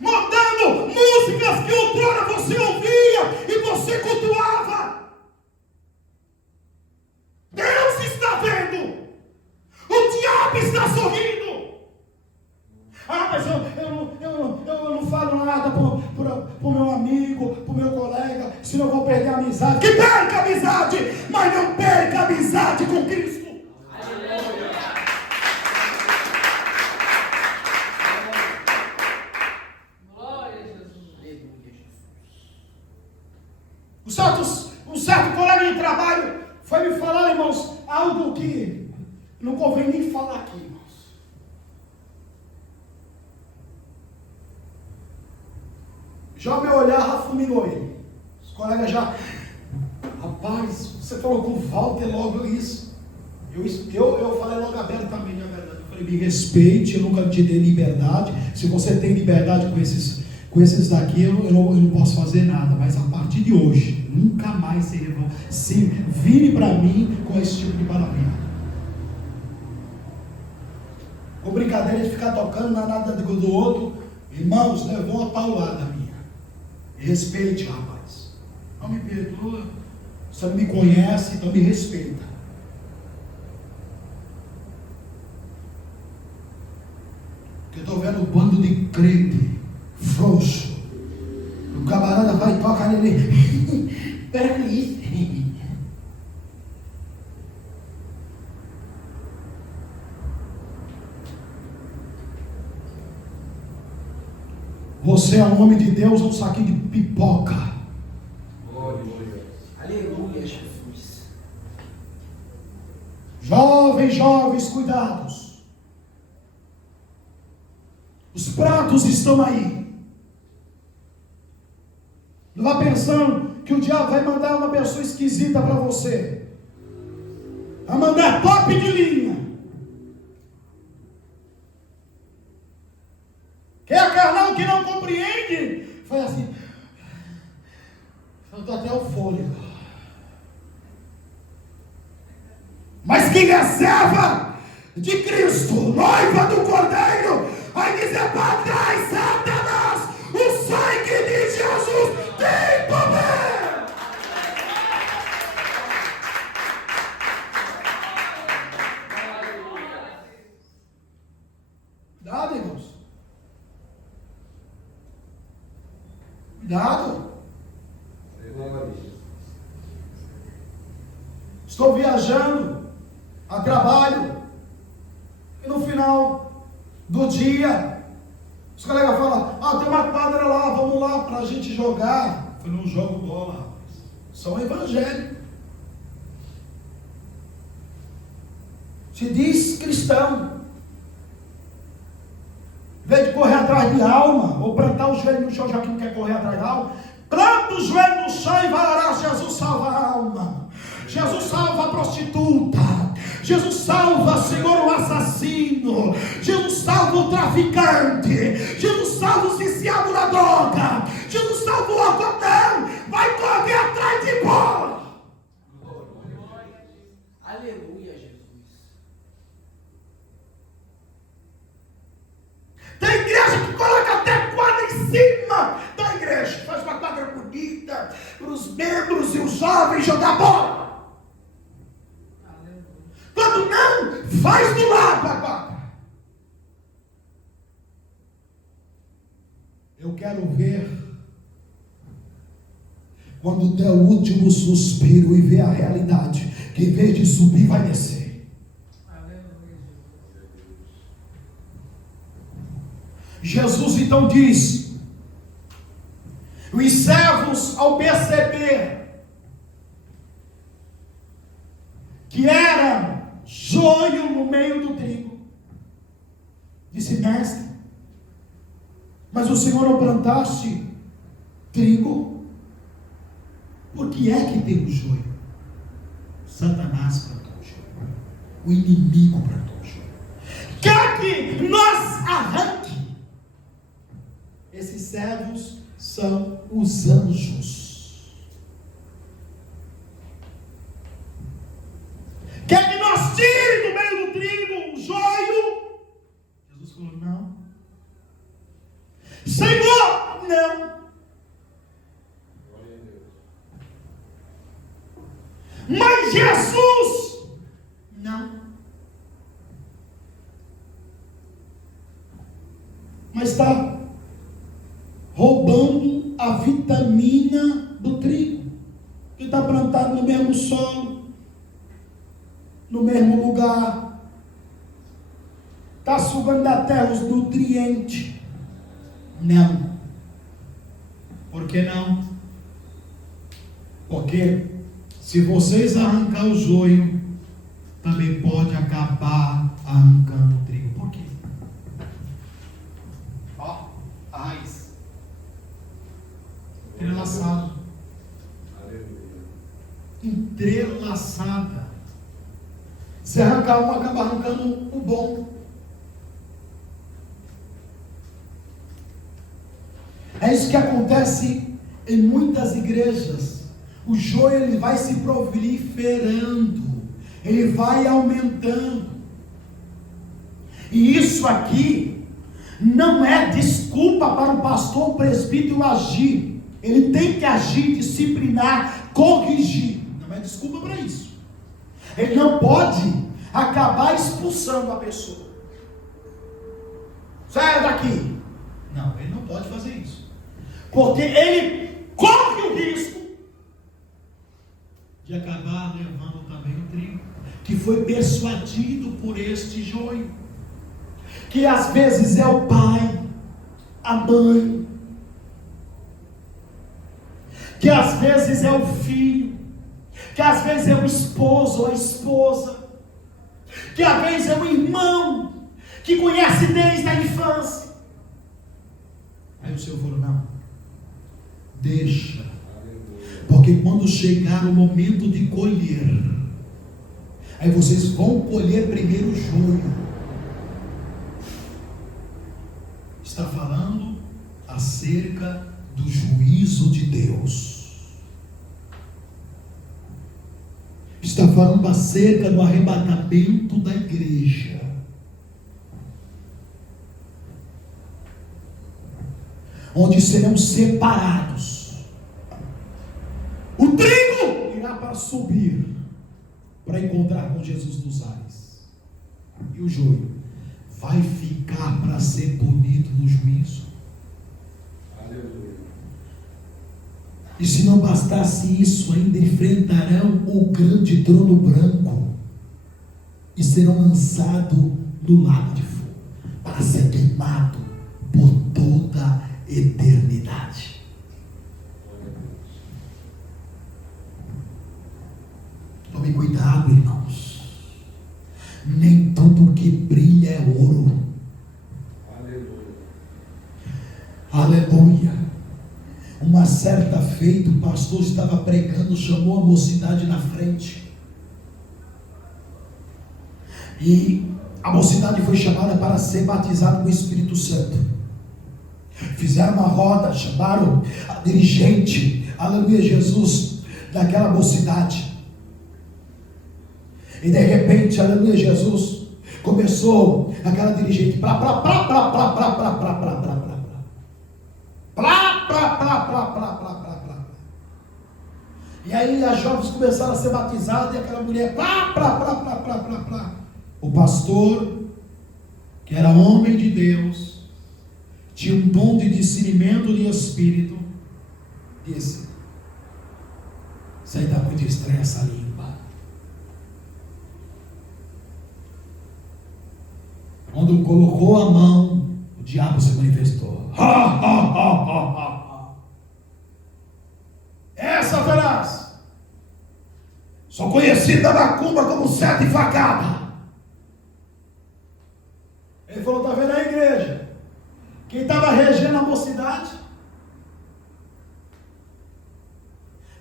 mandando músicas que outrora você ouvia e você cultuava. Deus está vendo, o diabo está sorrindo. Mas eu não falo nada para o meu amigo, para o meu colega, senão eu vou perder a amizade. Que perca a amizade, mas não perca a amizade com Cristo. Aleluia. Glória a Jesus. Um certo colega de trabalho foi me falar, irmãos, algo que não convém nem falar aqui, irmãos. Já o meu olhar fulminou ele. Os colegas já, rapaz, você falou com o Walter logo isso. Eu falei logo abertamente a verdade. Eu falei, me respeite, eu nunca te dei liberdade. Se você tem liberdade com esses daqui, eu não posso fazer nada. Mas a partir de hoje, nunca mais se vire para mim com esse tipo de palavra. Com brincadeira de ficar tocando na nada do outro. Irmãos, levou uma paulada minha. Respeite, rapaz. Não me perdoa. Você não me conhece, então me respeita. Porque eu estou vendo um bando de crente frouxo. O camarada vai e toca nele. Pera que isso. Você é um homem de Deus, um saquinho de pipoca. Aleluia, Jesus. Jovens, cuidados. Os pratos estão aí. Não vá pensando que o diabo vai mandar uma pessoa esquisita para você. Vai mandar top de linha. Que é carnal que não compreende. Foi assim. Faltou até o fôlego. Mas quem é serva de Cristo, noiva do Cordeiro, vai dizer para trás, Satanás, o sangue de Jesus tem poder. Cuidado, irmãos. Cuidado. Estou viajando a trabalho e no final do dia os colegas falam, tem uma quadra lá, vamos lá para a gente jogar. Eu não jogo bola, rapaz. São evangélicos. Se diz cristão. Em vez de correr atrás de alma, ou plantar o joelho no chão, já que não quer correr atrás da alma, planta o joelho no chão e vai orar. Jesus salva a alma. Jesus salva a prostituta. Jesus salva, Senhor, o assassino. Jesus salva o traficante. Jesus salva o viciado na droga. Jesus salva o algodão. Vai correr atrás de bola. Aleluia, Jesus. Tem igreja que coloca até quadra em cima da os membros e os jovens jogar bola. Quando não, faz do lado agora. Eu quero ver quando der o último suspiro e ver a realidade, que em vez de subir, vai descer. Jesus então diz: os servos, ao perceber que era joio no meio do trigo, disse: mestre, mas o Senhor não plantaste trigo? Por que é que tem o joio? Satanás plantou o joio. O inimigo plantou o joio. Quer que nós arranque? Esses servos são os anjos. Quer que nós tire do meio do trigo o joio? Jesus falou: não. Senhor, não. Mas Jesus, não. Mas está roubando a vitamina do trigo, que está plantado no mesmo solo, no mesmo lugar, está sugando da terra os nutrientes. Não. Por que não? Porque se vocês arrancar o joio, também pode acabar arrancando o trigo. Por quê? Ó, a raiz. Entrelaçado. Entrelaçada. Se arrancar um, acaba arrancando o bom. É isso que acontece em muitas igrejas. O joio, ele vai se proliferando, ele vai aumentando. E isso aqui não é desculpa para o pastor, o presbítero agir. Ele tem que agir, disciplinar, corrigir. Não é desculpa para isso. Ele não pode acabar expulsando a pessoa. Sai daqui. Não, ele não pode fazer isso. Porque ele corre o risco de acabar levando também o trigo, que foi persuadido por este joio, que às vezes é o pai, a mãe, que às vezes é o filho, que às vezes é o esposo ou a esposa, que às vezes é o irmão, que conhece desde a infância. Aí o Senhor falou: não, deixa. Porque quando chegar o momento de colher, aí vocês vão colher primeiro o joio. Está falando acerca do juízo de Deus. Está falando acerca do arrebatamento da igreja. Onde serão separados. O trigo irá para subir, para encontrar com Jesus nos ares. E o joio vai ficar para ser punido no juízo. Aleluia. E se não bastasse isso, ainda enfrentarão o grande trono branco e serão lançados no lago de fogo para ser queimado por toda a eternidade. Tome cuidado, irmãos. Nem tudo que brilha é ouro. Aleluia. Aleluia. Uma certa feita, o pastor estava pregando, chamou a mocidade na frente. E a mocidade foi chamada para ser batizada com o Espírito Santo. Fizeram uma roda, chamaram a dirigente, aleluia, Jesus, daquela mocidade. E de repente, aleluia, Jesus, começou aquela dirigente E aí as jovens começaram a ser batizadas e aquela mulher, plá. O pastor, que era homem de Deus, tinha um dom de discernimento de espírito, disse: isso aí está muito estranha essa língua. Quando colocou a mão, o diabo se manifestou. Essa feraz, sou conhecida na macumba como sete facada. Ele falou: está vendo a igreja? Quem estava regendo a mocidade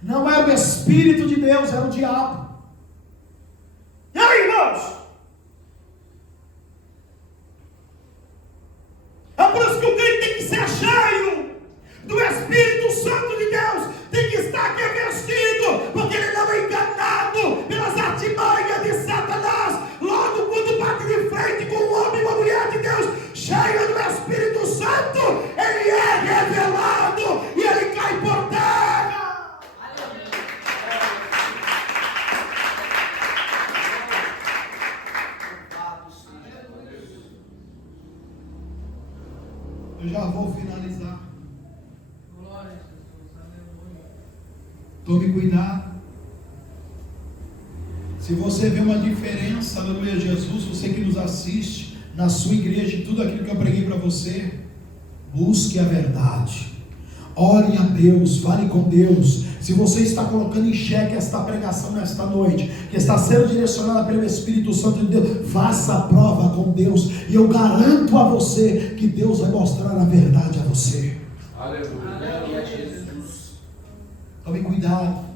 não era o Espírito de Deus, era o diabo. E aí, irmãos? É por isso que o crente tem que ser cheio do Espírito Santo de Deus, tem que estar aqui vestido, porque ele não é enganado pelas artimanhas de Satanás. Logo quando bate de frente com um homem e uma mulher de Deus cheio do Espírito Santo, ele é revelado e ele cai por terra. Eu já vou finalizar. Glória a Jesus, aleluia. Tome cuidado. Se você vê uma diferença, aleluia, Jesus, você que nos assiste, na sua igreja, em tudo aquilo que eu preguei para você, busque a verdade. Ore a Deus, fale com Deus. Se você está colocando em xeque esta pregação nesta noite, que está sendo direcionada pelo Espírito Santo de Deus, faça a prova com Deus, e eu garanto a você que Deus vai mostrar a verdade a você. Aleluia. Aleluia, Jesus. Tome cuidado.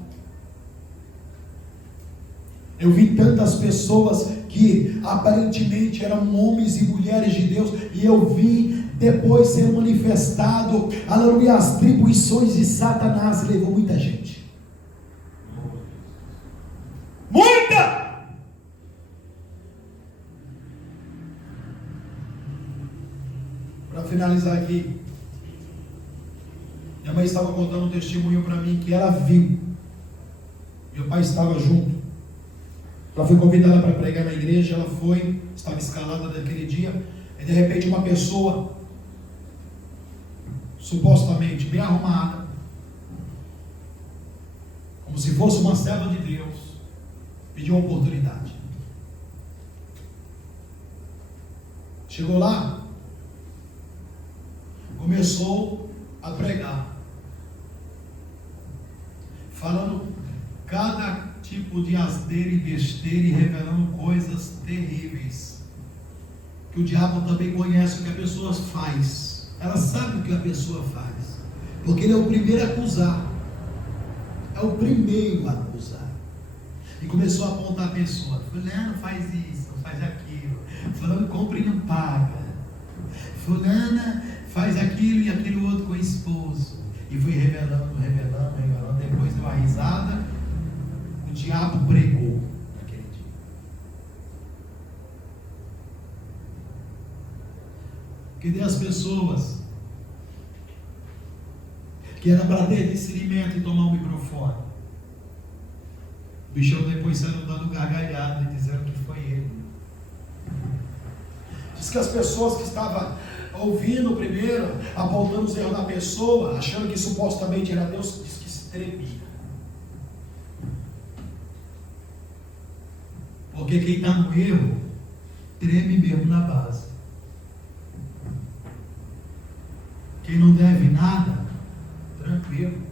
Eu vi tantas pessoas que aparentemente eram homens e mulheres de Deus, e eu vi depois ser manifestado, aleluia, as atribuições de Satanás. Levou muita gente, muita. Para finalizar aqui, minha mãe estava contando um testemunho para mim que ela viu, meu pai estava junto. Ela foi convidada para pregar na igreja, ela foi, estava escalada naquele dia, e de repente uma pessoa, supostamente bem arrumada, como se fosse uma serva de Deus, pediu uma oportunidade. Chegou lá, começou a pregar, falando cada tipo de asneira e besteira e revelando coisas terríveis, que o diabo também conhece o que a pessoa faz. Ela sabe o que a pessoa faz, porque ele é o primeiro a acusar, é o primeiro a acusar. E começou a apontar a pessoa: fulano faz isso, faz aquilo, fulano compra e não paga, fulana faz aquilo e aquilo outro com o esposo. E foi revelando. Depois deu uma risada. O diabo pregou naquele dia. Que dê as pessoas que era para ter discernimento e tomar o microfone, o bichão depois saiu dando gargalhada e dizendo que foi ele. Diz que as pessoas que estavam ouvindo primeiro, apontando os erros da pessoa, achando que supostamente era Deus, diz que se tremia. Porque quem está no erro treme mesmo na base. Quem não deve nada, tranquilo.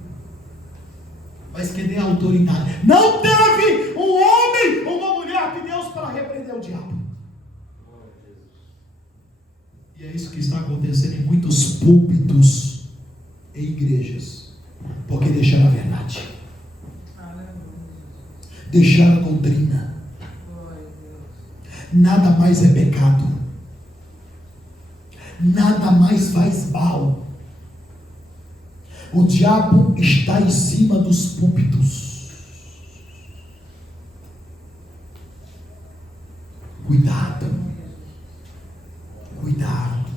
Mas que dê autoridade. Não teve um homem ou uma mulher de Deus para repreender o diabo. E é isso que está acontecendo em muitos púlpitos e igrejas. Porque deixaram a verdade, deixaram a doutrina. Nada mais é pecado, nada mais faz mal. O diabo está em cima dos púlpitos. Cuidado, cuidado,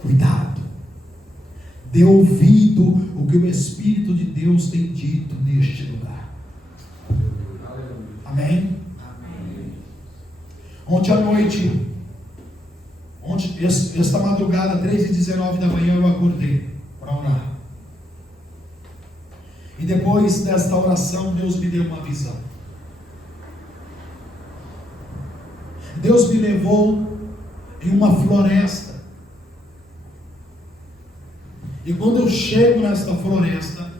cuidado. Dê ouvido o que o Espírito de Deus tem dito neste lugar. Amém? Ontem à noite, esta madrugada, 3h19 da manhã, eu acordei para orar. E depois desta oração, Deus me deu uma visão. Deus me levou em uma floresta. E quando eu chego nesta floresta,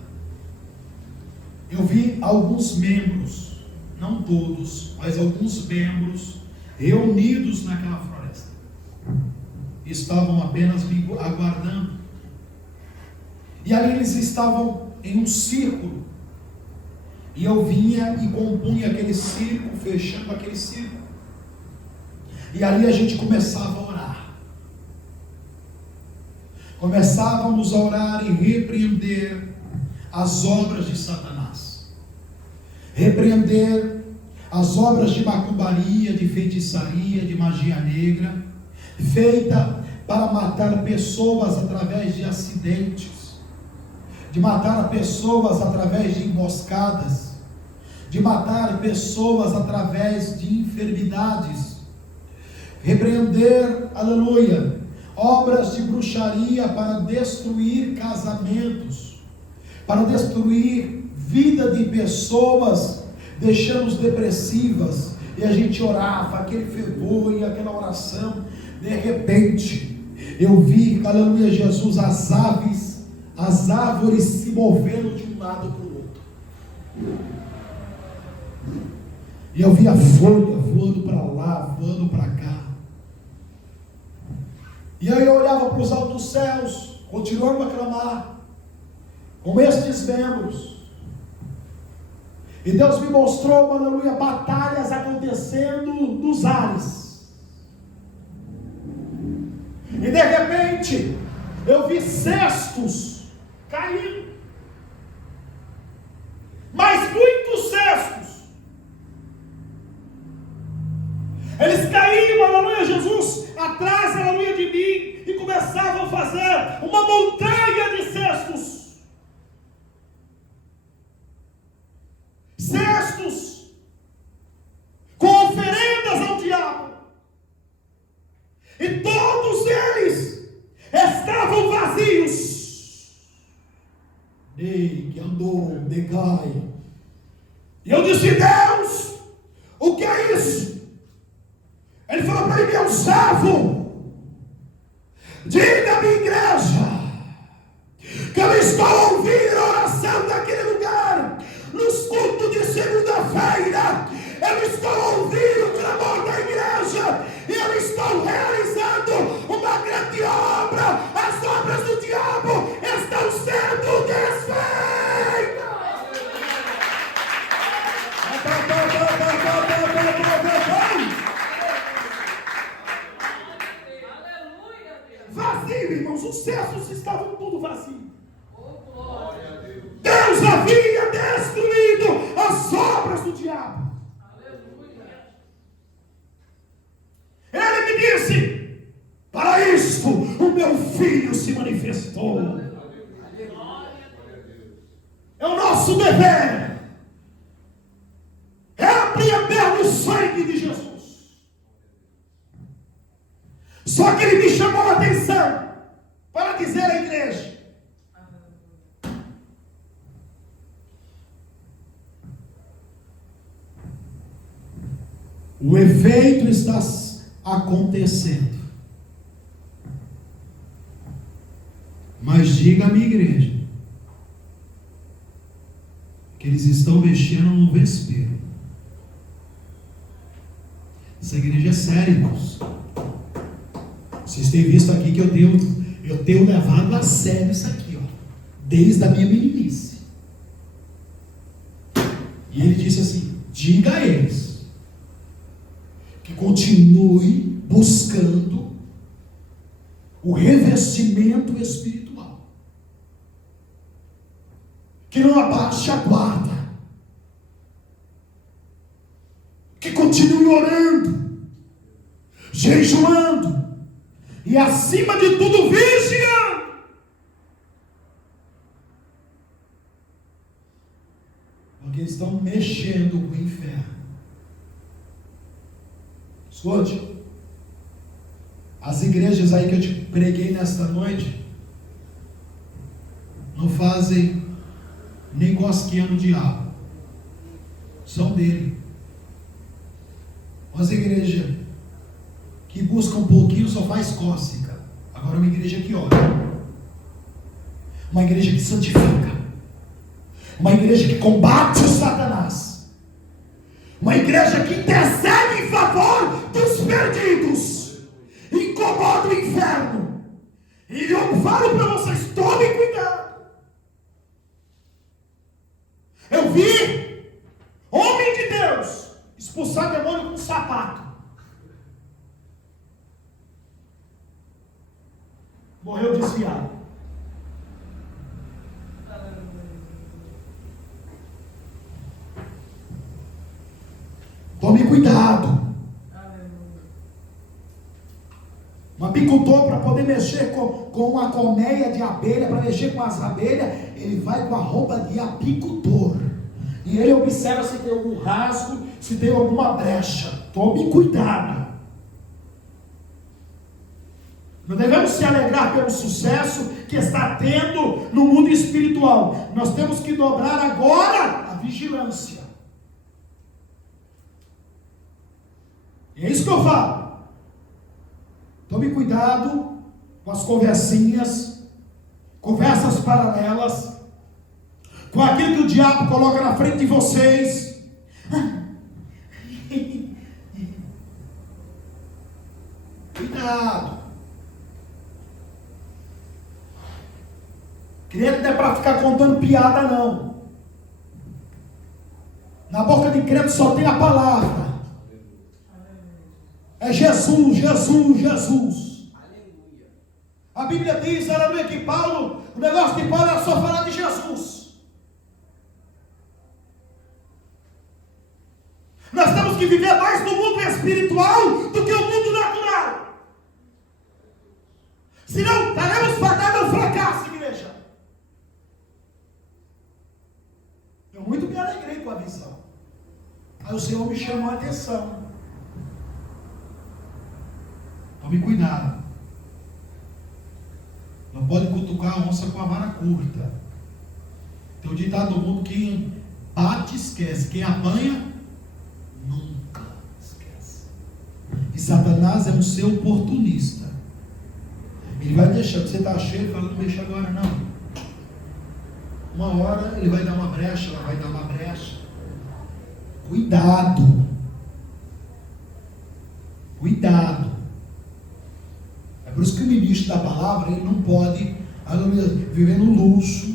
eu vi alguns membros, não todos, mas alguns membros reunidos naquela floresta. Estavam apenas me aguardando. E ali eles estavam em um círculo. E eu vinha e compunha aquele círculo, fechando aquele círculo. E ali a gente começava a orar. Começávamos a orar e repreender as obras de Satanás. Repreender as obras de macumbaria, de feitiçaria, de magia negra, feita para matar pessoas através de acidentes, de matar pessoas através de emboscadas, de matar pessoas através de enfermidades. Repreender, aleluia, obras de bruxaria para destruir casamentos, para destruir vida de pessoas, deixando-os depressivas. E a gente orava, aquele fervor e aquela oração. De repente, eu vi, aleluia, Jesus, as árvores se movendo de um lado para o outro. E eu vi a folha voando para lá, voando para cá. E aí eu olhava para os altos céus, continuando a clamar, com estes membros. E Deus me mostrou, aleluia, batalhas acontecendo nos ares. E de repente, eu vi cestos caindo. Mas muitos cestos. Eles caíam, aleluia, Jesus, atrás, aleluia, de mim, e começavam a fazer uma montanha de cestos. Cestos com oferendas ao diabo. E todos eles estavam vazios. Ei, que andou, decai. E eu disse: Deus, o que é isso? Ele falou para mim: meu servo, diga à minha igreja que eu estou ouvindo a oração daquele lugar, nos cultos de segunda-feira. Eu estou ouvindo o clamor da igreja, e eu estou realizando uma grande obra. As obras do diabo estão sendo desfeitas. Vazio, irmãos, os cestos estavam tudo vazios. Deus havia destruído as obras do diabo. Ele me disse: para isto o meu filho se manifestou. É o nosso dever repreender no sangue de Jesus. Só que ele me chamou a atenção para dizer à igreja: o efeito está acontecendo, mas diga à minha igreja que eles estão mexendo no vespeiro. Essa igreja é séria, irmãos. Vocês têm visto aqui que eu tenho levado a sério isso aqui, ó, desde a minha meninice. E ele disse assim: diga a eles que continue buscando o revestimento espiritual, que não abaixe a guarda, que continue orando, jejuando e, acima de tudo, vigiando. estão mexendo com o inferno. Escute, as igrejas aí que eu te preguei nesta noite não fazem nem cosquinha no diabo, são dele. As igrejas que buscam um pouquinho só faz cócega. Agora uma igreja que ora, uma igreja que santifica, uma igreja que combate o Satanás, uma igreja que intercede em favor dos perdidos, incomoda o inferno. E eu falo para vocês, tomem cuidado. Eu vi homem de Deus expulsar demônio com um sapato. Morreu desviado. Tome cuidado. Um apicultor, para poder mexer com uma colmeia de abelha, para mexer com as abelhas, ele vai com a roupa de apicultor. E ele observa se tem algum rasgo, se tem alguma brecha. Tome cuidado. Não devemos se alegrar pelo sucesso que está tendo no mundo espiritual. Nós temos que dobrar agora a vigilância. É isso que eu falo. Tome cuidado com as conversinhas, conversas paralelas, com aquilo que o diabo coloca na frente de vocês. Cuidado. Crente não é para ficar contando piada, não. Na boca de crente só tem a palavra. É Jesus, Jesus, Jesus. A Bíblia diz, aleluia, que Paulo, o negócio de Paulo era só falar de Jesus. Nós temos que viver mais no mundo espiritual do que o mundo natural. Senão estaremos fadados ao fracasso, igreja. Eu muito me alegrei com a visão. Aí o Senhor me chamou a atenção. Tome cuidado. Não pode cutucar a onça com a vara curta. Tem um ditado do mundo: quem bate esquece, quem apanha nunca esquece. E Satanás é um ser oportunista. Ele vai deixar, você está cheio, ele fala, não mexa agora não. Uma hora ele vai dar uma brecha, ela vai dar uma brecha. Cuidado. Cuidado. É por isso que o ministro da palavra, ele não pode viver no luxo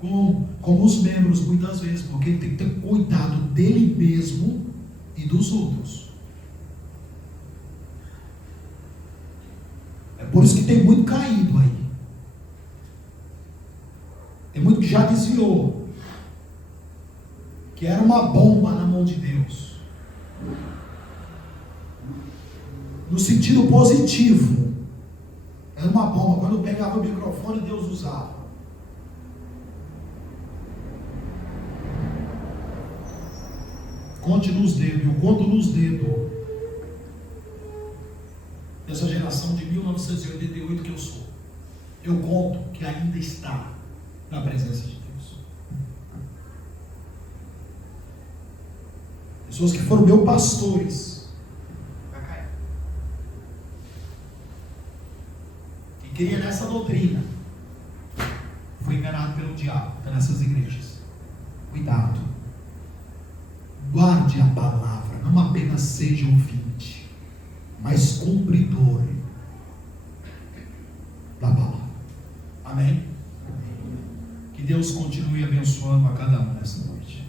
como os membros muitas vezes, porque ele tem que ter cuidado dele mesmo e dos outros. É por isso que tem muito caído aí. Tem muito que já desviou, que era uma bomba na mão de Deus, no sentido positivo. Era uma bomba. Quando pegava o microfone, Deus usava. Conte nos dedos. Eu conto nos dedos dessa geração de 1988 que eu sou. Eu conto que ainda está na presença de Deus. Pessoas que foram meus pastores, queria nessa doutrina, foi enganado pelo diabo, está nessas igrejas. Cuidado. Guarde a palavra, não apenas seja ouvinte, mas cumpridor da palavra. Amém? Que Deus continue abençoando a cada um nessa noite.